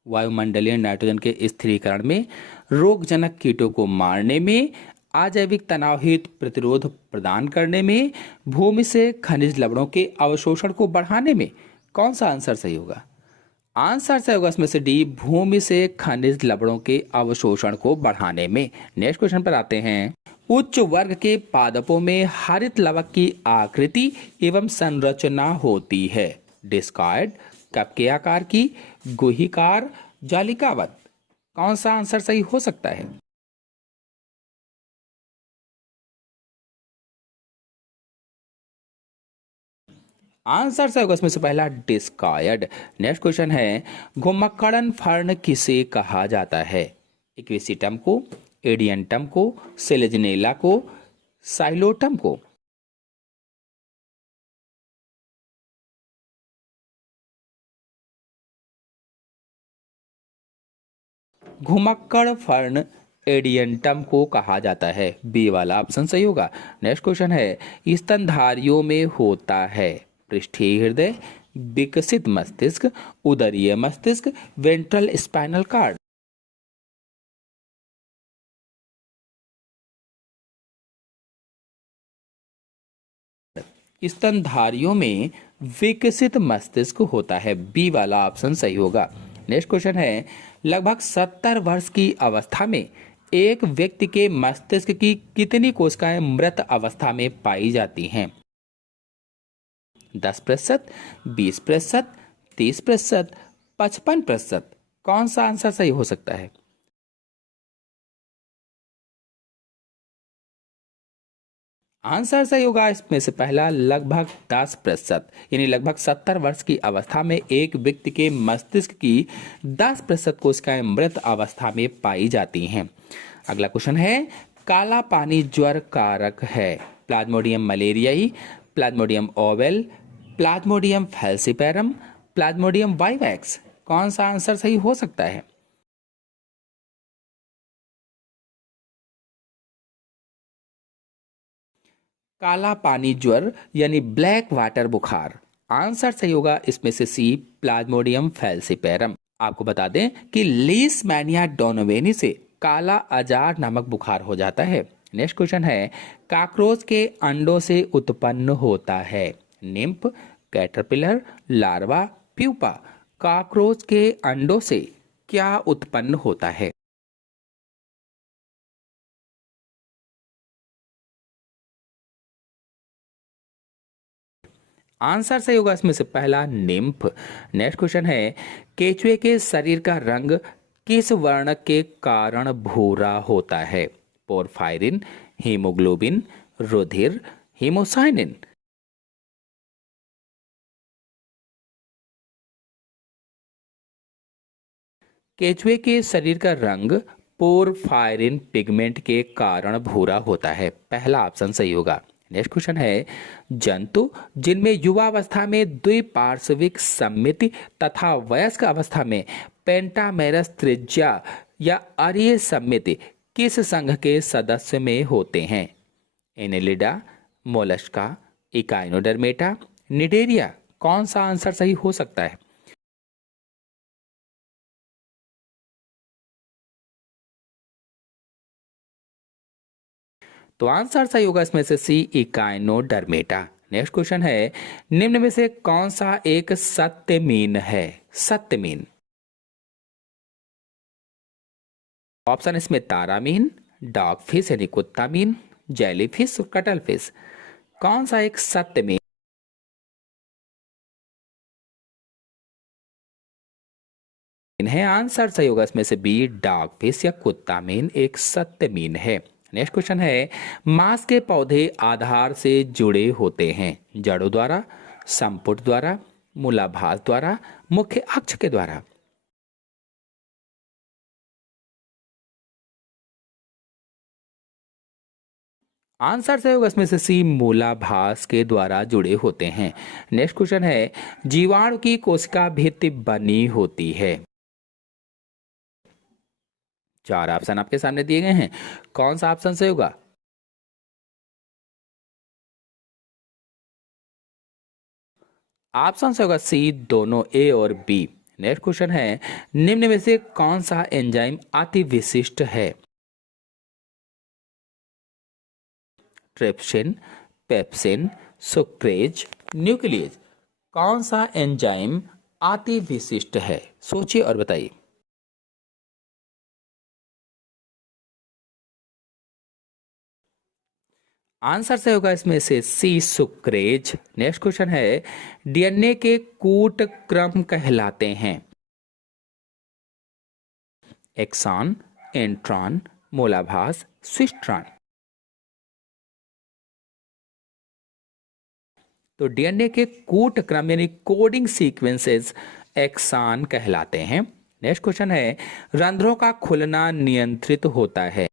वायुमंडलीय नाइट्रोजन के स्थिरीकरण में, रोगजनक कीटों को मारने में, अजैविक तनावहीन प्रतिरोध प्रदान करने में, भूमि से खनिज लवणों के अवशोषण को बढ़ाने में। कौन सा आंसर सही होगा? आंसर सही होगा इसमें से डी, भूमि से खनिज लवणों के अवशोषण को बढ़ाने में। नेक्स्ट क्वेश्चन पर आते हैं, उच्च वर्ग के पादपों में हरित लवक की आकृति एवं संरचना होती है? डिस्कॉइड, कप के आकार की, गुहिकार, जालिकावत। कौन सा आंसर सही हो सकता है? आंसर सही होगा इसमें से पहला, डिस्कॉइड। नेक्स्ट क्वेश्चन है, घुमक्कड़न फर्न किसे कहा जाता है? इक्विसिटम को, एडियंटम को, सेलेजनेला को, साइलोटम को। घुमक्कड़ फर्न एडियंटम को कहा जाता है। बी वाला ऑप्शन सही होगा। नेक्स्ट क्वेश्चन है, स्तनधारियों में होता है पृष्ठीय हृदय, विकसित मस्तिष्क, उदरीय मस्तिष्क, वेंट्रल स्पाइनल कार्ड। स्तनधारियों में विकसित मस्तिष्क होता है। बी वाला ऑप्शन सही होगा। नेक्स्ट क्वेश्चन है, लगभग 70 वर्ष की अवस्था में एक व्यक्ति के मस्तिष्क की कितनी कोशिकाएं मृत अवस्था में पाई जाती हैं? 10%, 20%, 30%, 55%। कौन सा आंसर सही हो सकता है? आंसर सही होगा इसमें से पहला, लगभग 10%। यानी लगभग 70 वर्ष की अवस्था में एक व्यक्ति के मस्तिष्क की 10% कोशिकाएं मृत अवस्था में पाई जाती हैं। अगला क्वेश्चन है, काला पानी ज्वर कारक है? Plasmodium malariae, plasmodium ovale, plasmodium falciparum, plasmodium vivax. कौन सा आंसर सही हो सकता है? काला पानी ज्वर यानी ब्लैक वाटर बुखार। आंसर सही होगा इसमें से सी, प्लाज्मोडियम फैल्सिपेरम। आपको बता दें कि लीशमैनिया डोनोवेनी से काला अजार नामक बुखार हो जाता है। नेक्स्ट क्वेश्चन है, काकरोच के अंडों से उत्पन्न होता है? Nymph, caterpillar, larva, pupa. Cockroach के अंडों से क्या उत्पन्न होता है? आंसर सही होगा इसमें से पहला, निम्फ। नेक्स्ट क्वेश्चन है, केचुए के शरीर का रंग किस वर्ण के कारण भूरा होता है? पोरफायरिन, हीमोग्लोबिन, रुधिर, हीमोसाइनिन। केचुए के शरीर का रंग पोरफायरिन पिगमेंट के कारण भूरा होता है। पहला ऑप्शन सही होगा। नेक्स्ट क्वेश्चन है, जंतु जिनमें युवावस्था में द्विपार्श्विक सममिति तथा वयस्क अवस्था में पेंटामेरस त्रिज्या या अरीय सममिति किस संघ के सदस्य में होते हैं? Annelida, Mollusca, Echinodermata, Cnidaria. कौन सा आंसर सही हो सकता है? तो आंसर सही होगा इसमें से सी, इकाइनोडर्मेटा। नेक्स्ट क्वेश्चन है, निम्न में से कौन सा एक सत्य मीन है? सत्य मीन। ऑप्शन इसमें तारामीन, डॉग फिश यानी कुत्ता mean, jelly fish, cuttle fish. कौन सा एक सत्य मीन है? आंसर सही होगा इसमें से बी, डॉग फिश या कुत्ता मीन एक सत्य मीन है। नेक्स्ट क्वेश्चन है, मांस के पौधे आधार से जुड़े होते हैं? जड़ों द्वारा, संपुट द्वारा, मूलाभास द्वारा, मुख्य अक्ष के द्वारा। आंसर सही होगा इसमें से सी, मूलाभास के द्वारा जुड़े होते हैं। नेक्स्ट क्वेश्चन है, जीवाणु की कोशिका भित्ति बनी होती है? चार ऑप्शन आपके सामने दिए गए हैं, कौन सा ऑप्शन सही होगा? ऑप्शन से होगा सी, दोनों ए और बी। नेक्स्ट क्वेश्चन है, निम्न में से कौन सा एंजाइम अति विशिष्ट है? Trypsin, pepsin, sucrase, nucleus. कौन सा एंजाइम अति विशिष्ट है? सोचिए और बताइए। आंसर से होगा इसमें से सी, सुक्रेज। नेक्स्ट क्वेश्चन है, डीएनए के कूट क्रम कहलाते हैं? एक्सॉन, इंट्रॉन, मूलाभास, स्विस्ट्रॉन। तो डीएनए के कूट क्रम यानी कोडिंग सीक्वेंसेस एक्सॉन कहलाते हैं। नेक्स्ट क्वेश्चन है, रंध्रों का खुलना नियंत्रित होता है?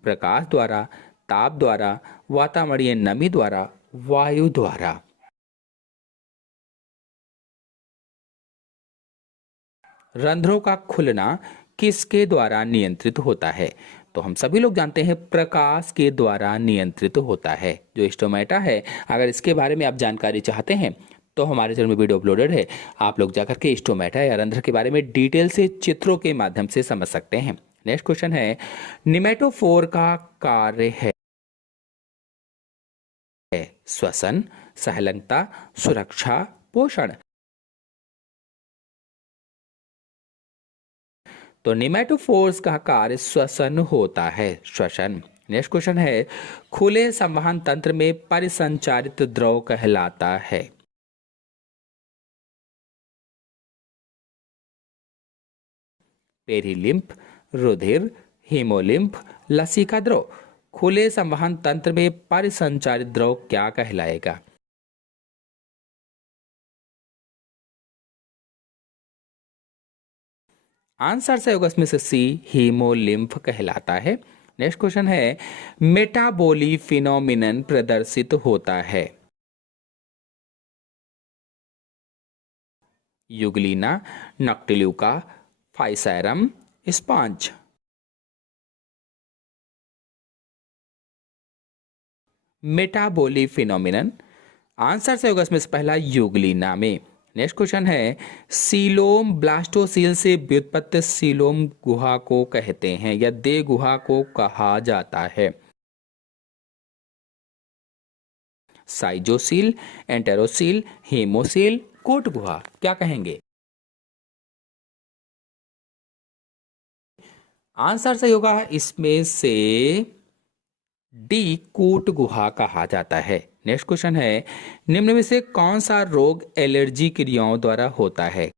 प्रकाश द्वारा, ताप द्वारा, वातावरणीय नमी द्वारा, वायु द्वारा। रंध्रों का खुलना किसके द्वारा नियंत्रित होता है? तो हम सभी लोग जानते हैं प्रकाश के द्वारा नियंत्रित होता है। जो स्टोमेटा है, अगर इसके बारे में आप जानकारी चाहते हैं तो हमारे चैनल में वीडियो अपलोडेड है, आप लोग जाकर के स्टोमेटा या रंध्र के बारे में डिटेल से चित्रों के माध्यम से समझ सकते हैं। नेक्स्ट क्वेश्चन है, निमेटोफोर का कार्य है? श्वसन, सहलंगता, सुरक्षा, पोषण। तो निमेटोफोर्स का कार्य श्वसन होता है, श्वसन। नेक्स्ट क्वेश्चन है, खुले संवहन तंत्र में परिसंचारित द्रव कहलाता है? पेरिलिम्फ, रुधिर, हीमोलिम्फ, लसीका द्रव। खुले संवहन तंत्र में परिसंचारित द्रव क्या कहलाएगा? आंसर से होगा इसमें से सी, हीमोलिम्फ कहलाता है। नेक्स्ट क्वेश्चन है, मेटाबोली फिनोमिनन प्रदर्शित होता है। Euglena, noctiluca, physarum, sponge. Metaboly phenomenon, answer से होगा इसमें से पहला युगलिना में। नेक्स्ट क्वेश्चन है, सीलोम ब्लास्टोसील से व्युत्पत्त सीलोम गुहा को कहते हैं या दे गुहा को कहा जाता है। साइजोसील, एंटेरोसील, हेमोसील, कोट गुहा, क्या कहेंगे? आंसर सही होगा इसमें से डी, कूट गुहा कहा जाता है। नेक्स्ट क्वेश्चन है, निम्न में से कौन सा रोग एलर्जी क्रियाओं द्वारा होता है?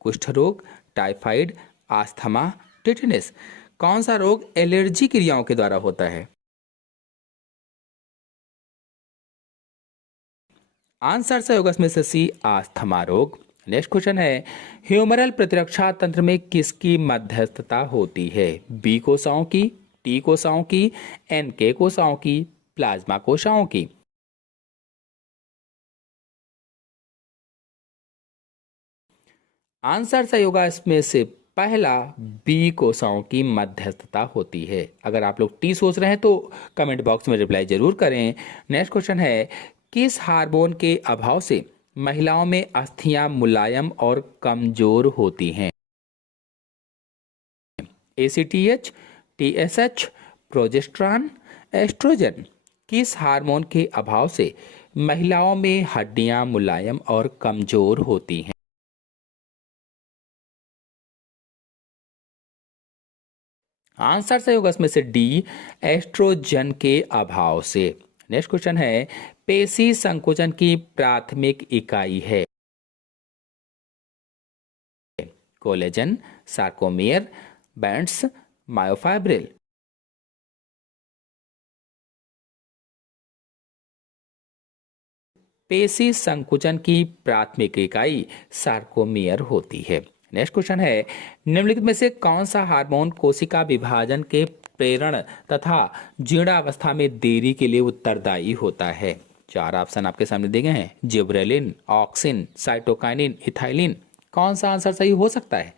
कुष्ठ रोग, टाइफाइड, आस्थमा, टिटनेस। कौन सा रोग एलर्जी क्रियाओं के द्वारा होता है? आंसर सही होगा इसमें से सी, आस्थमा रोग। नेक्स्ट क्वेश्चन है, ह्यूमरल प्रतिरक्षा तंत्र में किसकी मध्यस्थता होती है? बी कोशिकाओं की, टी कोशिकाओं की, एनके कोशिकाओं की, प्लाज्मा कोशिकाओं की। आंसर सही होगा इसमें से पहला, बी कोशिकाओं की मध्यस्थता होती है। अगर आप लोग टी सोच रहे हैं तो कमेंट बॉक्स में रिप्लाई जरूर करें। नेक्स्ट क्वेश्चन है, किस हार्मोन के अभाव से महिलाओं में अस्थियां मुलायम और कमजोर होती हैं? ACTH, TSH, progesterone, oestrogen. किस हार्मोन के अभाव से महिलाओं में हड्डियां मुलायम और कमजोर होती हैं? आंसर सही होगा इसमें से डी, एस्ट्रोजन के अभाव से। नेक्स्ट क्वेश्चन है, पेशी संकोचन की प्राथमिक इकाई है? Collagen, sarcomere, bands, myofibril. पेशी संकुचन की प्राथमिक इकाई सार्कोमेयर होती है। नेक्स्ट क्वेश्चन है, निम्नलिखित में से कौन सा हार्मोन कोशिका विभाजन के प्रेरण तथा जीर्णावस्था में देरी के लिए उत्तरदायी होता है? चार ऑप्शन आपके सामने दिए गए हैं, जिब्रेलिन, ऑक्सिन, साइटोकाइनिन, इथाइलिन। कौन सा आंसर सही हो सकता है?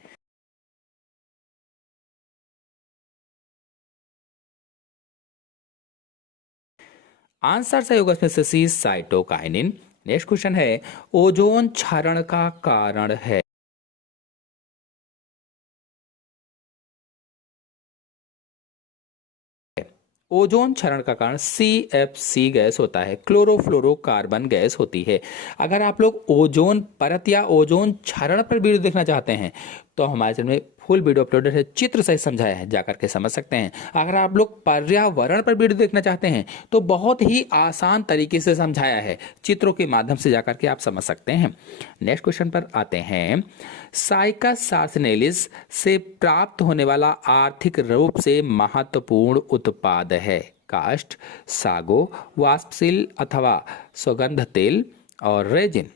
आंसर सही होगा इसमें से सी, साइटोकाइनिन। नेक्स्ट क्वेश्चन है, ओजोन क्षरण का कारण है? ओजोन क्षरण का कारण CFC गैस होता है, क्लोरोफ्लोरोकार्बन गैस होती है। अगर आप लोग ओजोन परत या ओजोन क्षरण पर वीडियो देखना चाहते हैं तो हमारे चैनल में फुल वीडियो अपलोडेड है, चित्र सहित समझाया है, जाकर के समझ सकते हैं। अगर आप लोग पर्यावरण पर वीडियो देखना चाहते हैं तो बहुत ही आसान तरीके से समझाया है, चित्रों के माध्यम से जाकर के आप समझ सकते हैं। नेक्स्ट क्वेश्चन पर आते हैं, साइकस सार्सिनेलिस से प्राप्त होने वाला आर्थिक रूप से महत्वपूर्ण उत्पाद है? काष्ठ, सागो, वाष्पशील अथवा सुगंध तेल और रेजिन।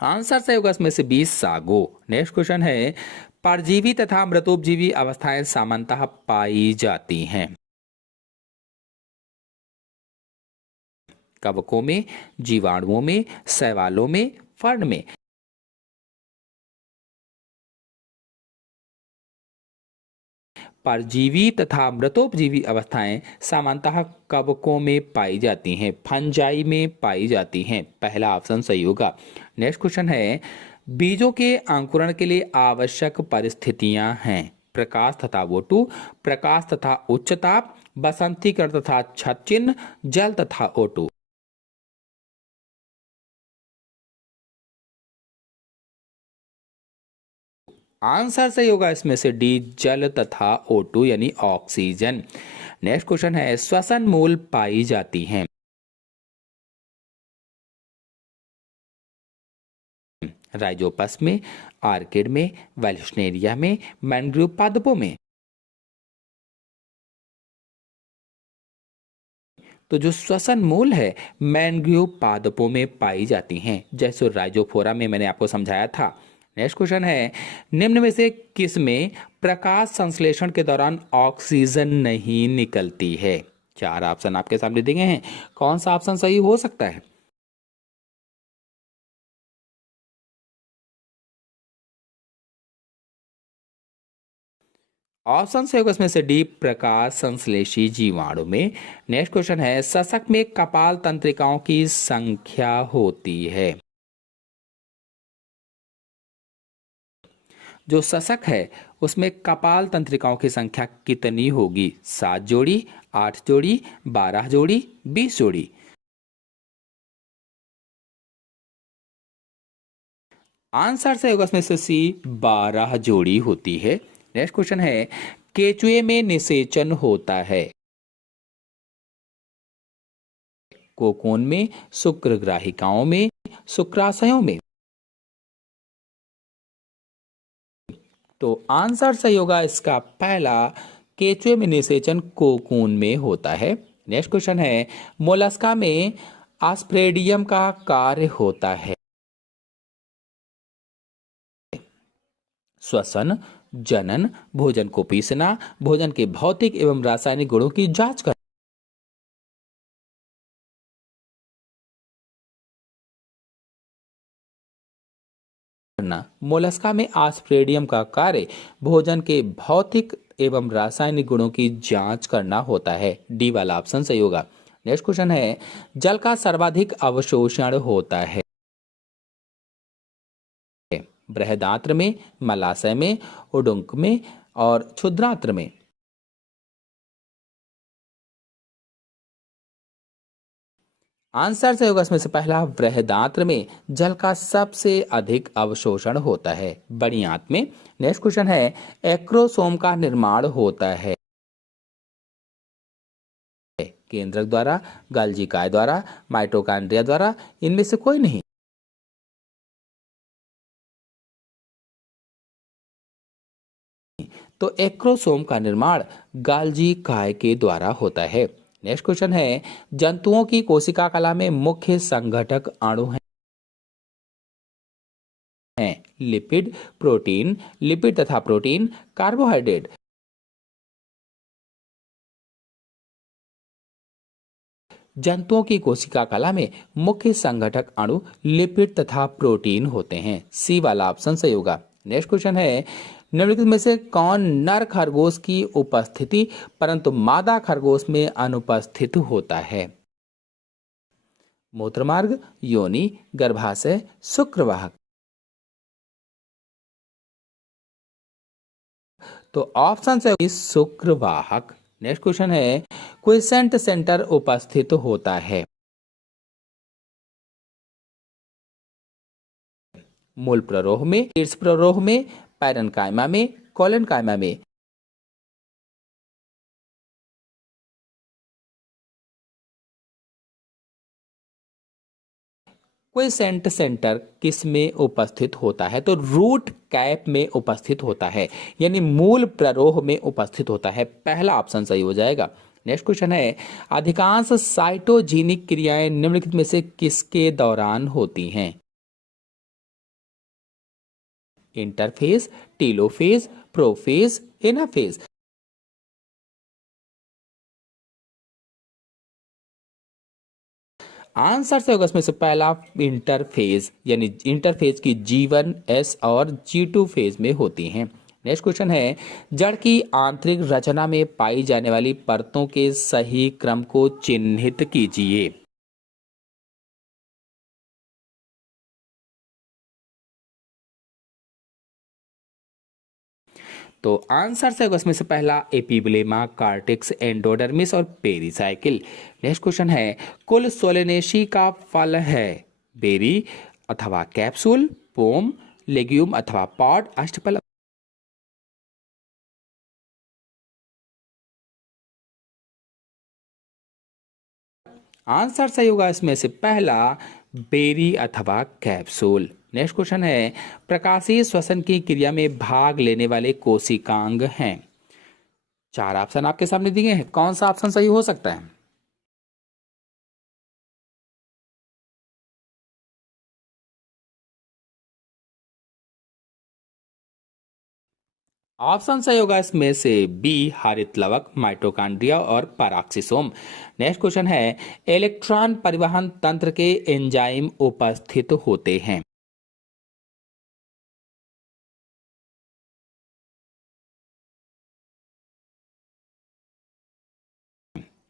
आंसर सही होगा इसमें से 20, सागो। नेक्स्ट क्वेश्चन है, परजीवी तथा मृतोपजीवी अवस्थाएं सामान्यतः पाई जाती हैं? कवकों में, जीवाणुओं में, शैवालों में, फर्न में। परजीवी तथा मृतोपजीवी अवस्थाएं सामान्यतः कवकों में पाई जाती हैं, फंजाई में पाई जाती हैं। पहला ऑप्शन सही होगा। नेक्स्ट क्वेश्चन है, बीजों के अंकुरण के लिए आवश्यक परिस्थितियां हैं? प्रकाश तथा O2, प्रकाश तथा उच्च ताप, बसंतीकरण तथा छत चिन्ह, जल तथा O2। आंसर सही होगा इसमें से डी, जल तथा O2 यानी ऑक्सीजन। नेक्स्ट क्वेश्चन है, श्वसन मूल पाई जाती हैं? राइजोपस में, आर्किड में, वेलस्नेरिया में, मैंग्रोव पादपों में। तो जो श्वसन मूल है मैंग्रोव पादपों में पाई जाती हैं, जैसे राइजोफोरा में मैंने आपको समझाया था। नेक्स्ट क्वेश्चन है, निम्न में से किस में प्रकाश संश्लेषण के दौरान ऑक्सीजन नहीं निकलती है? 4 ऑप्शन आपके सामने दिए हैं, कौन सा ऑप्शन सही हो सकता है? ऑप्शन से होगा इसमें से डी, प्रकाश संश्लेषी जीवाणु में। नेक्स्ट क्वेश्चन है, सशक में कपाल तंत्रिकाओं की संख्या होती है। जो सशक है उसमें कपाल तंत्रिकाओं की संख्या कितनी होगी? 7 जोड़ी, 8 जोड़ी, 12 जोड़ी, 20 जोड़ी। आंसर से होगा इसमें से सी, 12 जोड़ी होती है। नेक्स्ट क्वेश्चन है, केचुए में निषेचन होता है? कोकून में, शुक्रग्राहिकाओं में, शुक्राशयों में। तो आंसर सही होगा इसका पहला, केचुए में निषेचन कोकून में होता है। नेक्स्ट क्वेश्चन है, मोलस्का में आस्प्रेडियम का कार्य होता है? श्वसन, जनन, भोजन को पीसना, भोजन के भौतिक एवं रासायनिक गुणों की जांच करना। मोलस्का में आस्प्रेडियम का कार्य भोजन के भौतिक एवं रासायनिक गुणों की जांच करना होता है। डी वाला ऑप्शन सही होगा। नेक्स्ट क्वेश्चन है, जल का सर्वाधिक अवशोषण होता है? बृहदात्र में, मलाशय में, उडुंक में और क्षुद्रांत्र में। आंसर से होगा इसमें से पहला, बृहदात्र में जल का सबसे अधिक अवशोषण होता है, बड़ी आंत में। नेक्स्ट क्वेश्चन है, एक्रोसोम का निर्माण होता है? केंद्रक द्वारा, गाल्जी काय द्वारा, माइटोकॉन्ड्रिया द्वारा, इनमें से कोई नहीं। तो एक्रोसोम का निर्माण गाल्जी काय के द्वारा होता है। नेक्स्ट क्वेश्चन है, जंतुओं की कोशिका कला में मुख्य संघटक अणु हैं लिपिड, प्रोटीन, लिपिड तथा प्रोटीन, कार्बोहाइड्रेट। जंतुओं की कोशिका कला में मुख्य संघटक अणु लिपिड तथा प्रोटीन होते हैं। सी वाला ऑप्शन सही होगा। नेक्स्ट क्वेश्चन है, निम्नलिखित में से कौन नर खरगोश की उपस्थिति परंतु मादा खरगोश में अनुपस्थित होता है? मूत्रमार्ग, योनि, गर्भाशय, शुक्रवाहक। तो ऑप्शन से शुक्रवाहक। नेक्स्ट क्वेश्चन है, क्विसेंट सेंटर उपस्थित होता है? मूल प्ररोह में, शीर्ष प्ररोह में, पैरेन्काइमा में, कोलेनकाइमा में। क्विसेंट सेंटर किस में उपस्थित होता है? तो रूट कैप में उपस्थित होता है, यानी मूल प्ररोह में उपस्थित होता है। पहला ऑप्शन सही हो जाएगा। नेक्स्ट क्वेश्चन है, अधिकांश साइटोजेनिक क्रियाएं निम्नलिखित में से किसके दौरान होती हैं? Interphase, telophase, prophase, anaphase. Answer से होगा इसमें से पहला, इंटरफेज, यानी इंटरफेज की G1, S और G2 फेज में होती हैं। नेक्स्ट क्वेश्चन है, जड़ की आंतरिक रचना में पाई जाने वाली परतों के सही क्रम को चिन्हित कीजिए। तो आंसर से होगा इसमें से पहला, एपिब्लेमा, कार्टेक्स, एंडोडर्मिस और पेरीसाइकिल। नेक्स्ट क्वेश्चन है, कुल सोलेनेसी का फल है? बेरी अथवा कैप्सूल, पोम, लेग्यूम अथवा पॉड, अष्टफल। आंसर सही होगा इसमें से पहला, बेरी अथवा कैप्सूल। नेक्स्ट क्वेश्चन है, प्रकाशीय श्वसन की क्रिया में भाग लेने वाले कोशिकांग हैं? 4 ऑप्शन आपके सामने दिए हैं, कौन सा ऑप्शन सही हो सकता है? ऑप्शन सही होगा इसमें से बी, हरित लवक, माइटोकॉन्ड्रिया और पैराक्सिसोम। नेक्स्ट क्वेश्चन है, इलेक्ट्रॉन परिवहन तंत्र के एंजाइम उपस्थित होते हैं।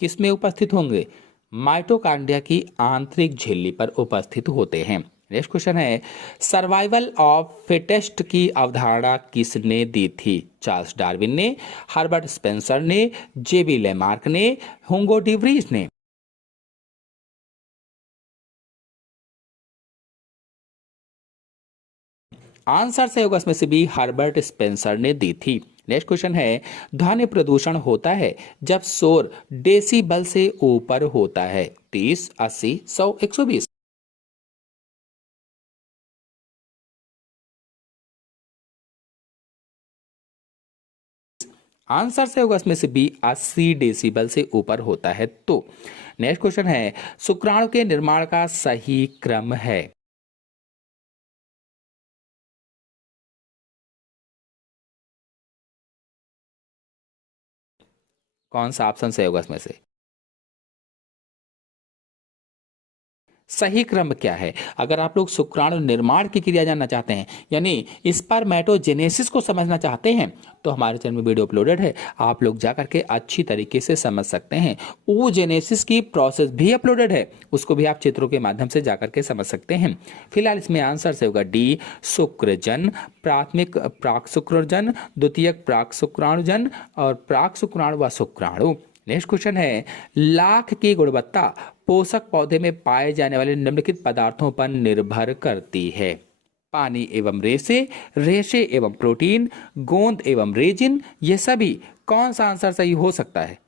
किसमें उपस्थित होंगे? माइटोकॉन्ड्रिया की आंतरिक झिल्ली पर उपस्थित होते हैं। नेक्स्ट क्वेश्चन है, सर्वाइवल ऑफ फिटेस्ट की अवधारणा किसने दी थी? चार्ल्स डार्विन ने, हर्बर्ट स्पेंसर ने, जेबी लेमार्क ने, हुगो डी व्रीज ने। आंसर सही होगा इसमें से बी, हर्बर्ट स्पेंसर ने दी थी। नेक्स्ट क्वेश्चन है, ध्वनि प्रदूषण होता है जब शोर डेसिबल से ऊपर होता है। 30, 80, 100, 120। आंसर से होगा इसमें से बी, 80 डेसिबल से ऊपर होता है तो। नेक्स्ट क्वेश्चन है, शुक्राणु के निर्माण का सही क्रम है? कौन सा ऑप्शन सही होगा इसमें से? सही क्रम क्या है? अगर आप लोग शुक्राणु निर्माण की क्रिया जानना चाहते हैं, यानी स्पर्मेटोजेनेसिस को समझना चाहते हैं, तो हमारे चैनल में वीडियो अपलोडेड है, आप लोग जा करके अच्छी तरीके से समझ सकते हैं। ooजेनेसिस की प्रोसेस भी अपलोडेड है, उसको भी आप चित्रों के माध्यम से जा करके समझ सकते हैं। फिलहाल इसमें आंसर से होगा डी, शुक्रजन, प्राथमिक प्राक शुक्रजन, द्वितीयक प्राक शुक्राणुजन और प्राक शुक्राणु व शुक्राणु। नेक्स्ट क्वेश्चन है, लाख की गुणवत्ता पोषक पौधे में पाए जाने वाले निम्नलिखित पदार्थों पर निर्भर करती है? पानी एवं रेशे, रेशे एवं प्रोटीन, गोंद एवं रेजिन, ये सभी। कौन सा आंसर सही हो सकता है?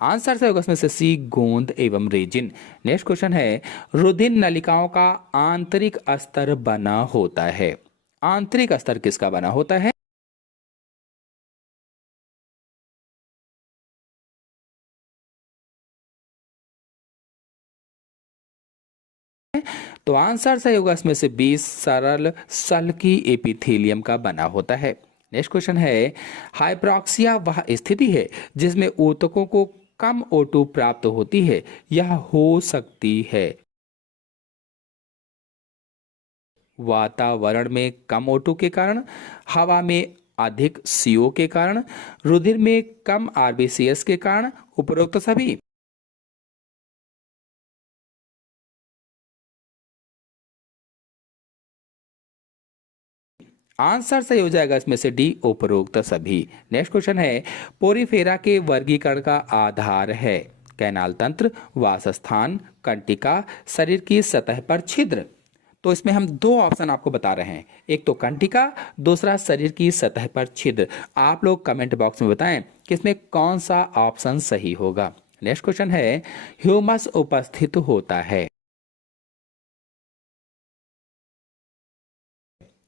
आंसर से होगा इसमें से सी, गोंद एवं रेजिन। नेक्स्ट क्वेश्चन है, रुधिर नलिकाओं का आंतरिक अस्तर बना होता है। आंतरिक अस्तर किसका बना होता है? तो आंसर सही होगा इसमें से बी, सरल सल्की एपिथेलियम का बना होता है। नेक्स्ट क्वेश्चन है, हाइप्रोक्सिया वह स्थिति है जिसमें ऊतकों को कम O2 प्राप्त होती है। यह हो सकती है वातावरण में कम O2 के कारण, हवा में अधिक CO के कारण, रुधिर में कम RBCS के कारण, उपरोक्त सभी। आंसर सही हो जाएगा इसमें से डी, उपरोक्त सभी। नेक्स्ट क्वेश्चन है, पोरीफेरा के वर्गीकरण का आधार है? कैनाल तंत्र, वासस्थान, कंटिका, शरीर की सतह पर छिद्र। तो इसमें हम दो ऑप्शन आपको बता रहे हैं, एक तो कंटिका, दूसरा शरीर की सतह पर छिद्र। आप लोग कमेंट बॉक्स में बताएं कि इसमें कौन सा ऑप्शन सही होगा। नेक्स्ट क्वेश्चन है, ह्यूमस उपस्थित होता है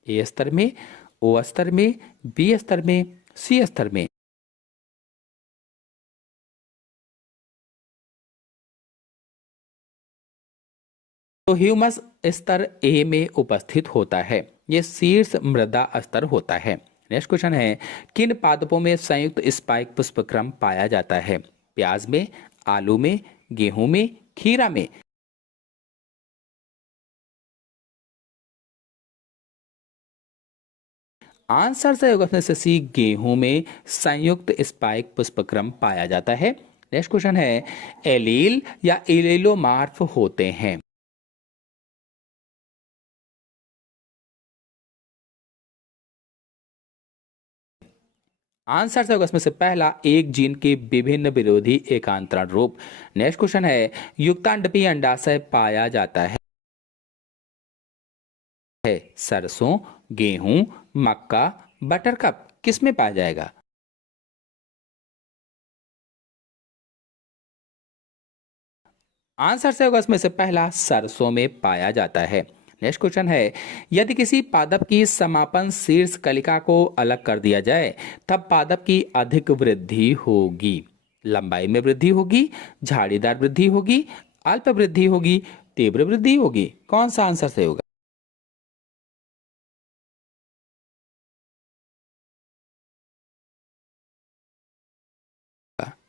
ए स्तर में, ओ स्तर में, बी स्तर में, सी स्तर में। तो ह्यूमस स्तर ए में उपस्थित होता है, ये शीर्ष मृदा स्तर होता है। नेक्स्ट क्वेश्चन है, किन पादपों में संयुक्त स्पाइक पुष्पक्रम पाया जाता है? प्याज में, आलू में, गेहूं में, खीरा में। आंसर सही होगा इसमें से सी, गेहूं में संयुक्त स्पाइक पुष्पक्रम पाया जाता है। नेक्स्ट क्वेश्चन है, एलील या एलेलोमार्फ होते हैं? आंसर से होगा इसमें से पहला, एक जीन के विभिन्न विरोधी एकांतरण रूप। नेक्स्ट क्वेश्चन है, युक्तांडपीय अंडाशय पाया जाता है सरसों, गेहूं, मक्का, बटरकप, किसमें पाया जाएगा? आंसर से होगा इसमें से पहला, सरसों में पाया जाता है। नेक्स्ट क्वेश्चन है, यदि किसी पादप की समापन शीर्ष कलिका को अलग कर दिया जाए तब पादप की अधिक वृद्धि होगी। लंबाई में वृद्धि होगी, झाड़ीदार वृद्धि होगी, अल्प वृद्धि होगी, तीव्र वृद्धि होगी? कौन सा आंसर सही होगा?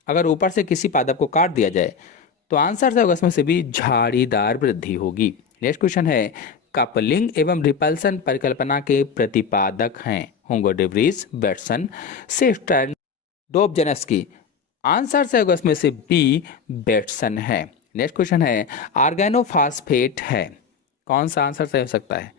अगर ऊपर से किसी पादप को काट दिया जाए तो आंसर से होगा इसमें से भी झाड़ीदार वृद्धि होगी। नेक्स्ट क्वेश्चन है, कपलिंग एवं रिपल्सन परिकल्पना के प्रतिपादक हैं हुगो de Vries, बेटसन, सेस्टर्न, डोबझानेस्की? आंसर से होगा इसमें से बी, बेटसन है। नेक्स्ट क्वेश्चन है, ऑर्गेनोफॉस्फेट है, कौन सा आंसर सही हो सकता है?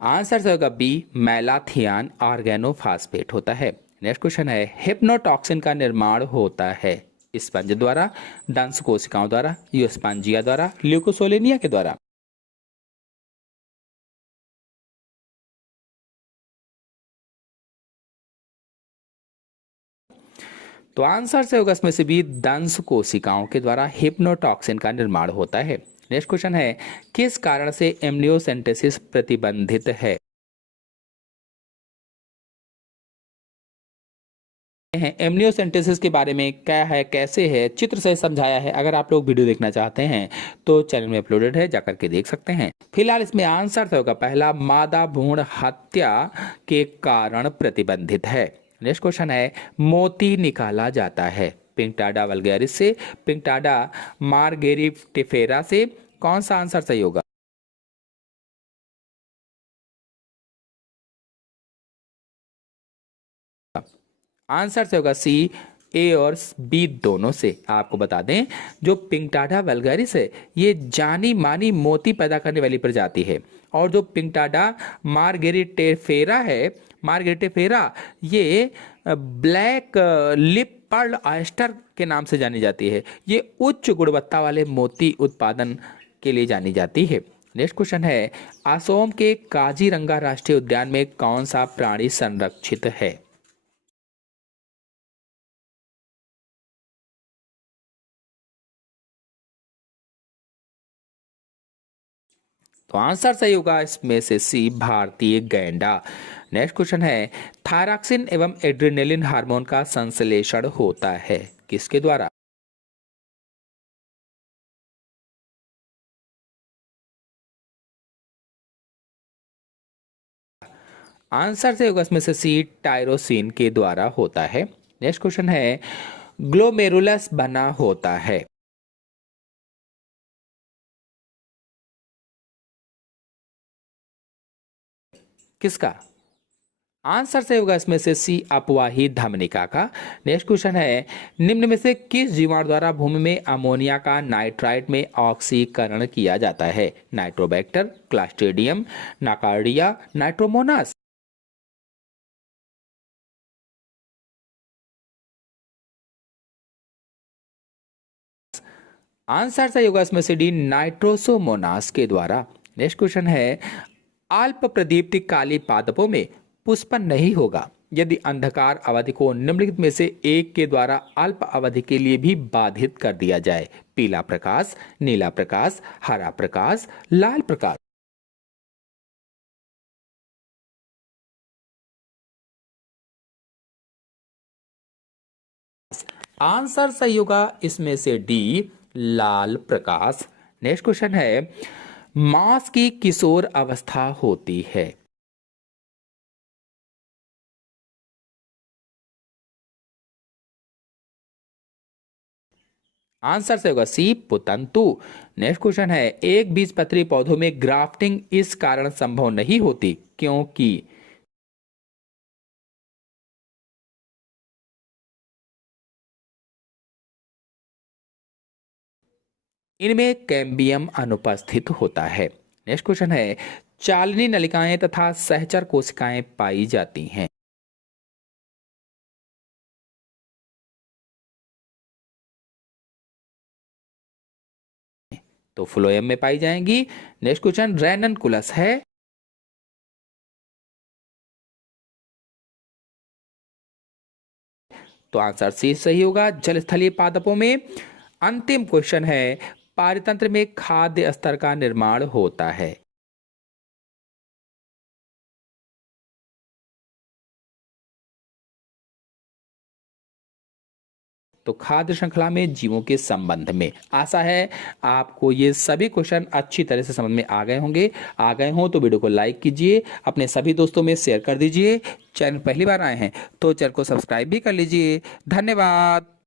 आंसर से होगा बी, मैलाथियान ऑर्गेनोफॉस्फेट होता है। नेक्स्ट क्वेश्चन है, हिप्नोटॉक्सिन का निर्माण होता है स्पंज द्वारा, दंश कोशिकाओं द्वारा, यूस्पांजिया द्वारा, ल्यूकोसोलेनिया के द्वारा? तो आंसर से होगा इसमें से भी दंश कोशिकाओं के द्वारा हिप्नोटॉक्सिन का निर्माण होता है। नेक्स्ट क्वेश्चन है, किस कारण से एमनियोसेंटेसिस प्रतिबंधित है? एमनियोसेंटेसिस के बारे में क्या है, कैसे है, चित्र से समझाया है। अगर आप लोग वीडियो देखना चाहते हैं तो चैनल में अपलोडेड है, जाकर के देख सकते हैं। फिलहाल इसमें आंसर तो होगा पहला, मादा भ्रूण हत्या के कारण प्रतिबंधित है। नेक्स्ट क्वेश्चन है, मोती निकाला जाता है पिंकटाडा वल्गैरिस से, पिंकटाडा मार्गेरिटिफेरा से? कौन सा आंसर सही होगा? आंसर से होगा सी, ए और बी दोनों से। आपको बता दें, जो पिंकटाडा वल्गैरिस है ये जानी मानी मोती पैदा करने वाली प्रजाति है, और जो पिंकटाडा मार्गेरिटेफेरा है, मार्गेरिटेफेरा ये ब्लैक लिप पर्ल ऑयस्टर के नाम से जानी जाती है। ये उच्च गुणवत्ता वाले मोती उत्पादन के लिए जानी जाती है। नेक्स्ट क्वेश्चन है, असोम के काजीरंगा राष्ट्रीय उद्यान में कौन सा प्राणी संरक्षित है? तो आंसर सही होगा इसमें से सी, भारतीय गैंडा। नेक्स्ट क्वेश्चन है, थायरॉक्सिन एवं एड्रेनलिन हार्मोन का संश्लेषण होता है किसके द्वारा? आंसर से होगा इसमें से सी, टायरोसिन के द्वारा होता है। नेक्स्ट क्वेश्चन है, ग्लोमेरुलस बना होता है किसका? आंसर से होगा इसमें से सी, अपवाही धमनिका का। नेक्स्ट क्वेश्चन है, निम्न में से किस जीवाणु द्वारा भूमि में अमोनिया का नाइट्राइट में ऑक्सीकरण किया जाता है? Nitrobacter, clostridium, nocardia, nitrosomonas? Answer सही होगा इसमें से डी, नाइट्रोसोमोनास के द्वारा। नेक्स्ट क्वेश्चन है, अल्प प्रदीप्ति काली पादपों में पुष्पन नहीं होगा यदि अंधकार अवधि को निम्नलिखित में से एक के द्वारा अल्प अवधि के लिए भी बाधित कर दिया जाए? पीला प्रकाश, नीला प्रकाश, हरा प्रकाश, लाल प्रकाश? आंसर सही होगा इसमें से डी, लाल प्रकाश। नेक्स्ट क्वेश्चन है, मांस की किशोर अवस्था होती है? आंसर से होगा सी, पुतंतु। नेक्स्ट क्वेश्चन है, एक बीजपत्री पौधों में ग्राफ्टिंग इस कारण संभव नहीं होती क्योंकि? इनमें कैम्बियम अनुपस्थित होता है। नेक्स्ट क्वेश्चन है, चालनी नलिकाएं तथा सहचर कोशिकाएं पाई जाती हैं? तो फ्लोएम में पाई जाएंगी। नेक्स्ट क्वेश्चन, रेननकुलस है? तो आंसर सी सही होगा, जलस्थलीय पादपों में। अंतिम क्वेश्चन है, पारितंत्र में खाद्य स्तर का निर्माण होता है? तो खाद्य श्रृंखला में जीवों के संबंध में। आशा है आपको ये सभी क्वेश्चन अच्छी तरह से समझ में आ गए होंगे। आ गए हों तो वीडियो को लाइक कीजिए, अपने सभी दोस्तों में शेयर कर दीजिए। चैनल पहली बार आए हैं तो चैनल को सब्सक्राइब भी कर लीजिए। धन्यवाद।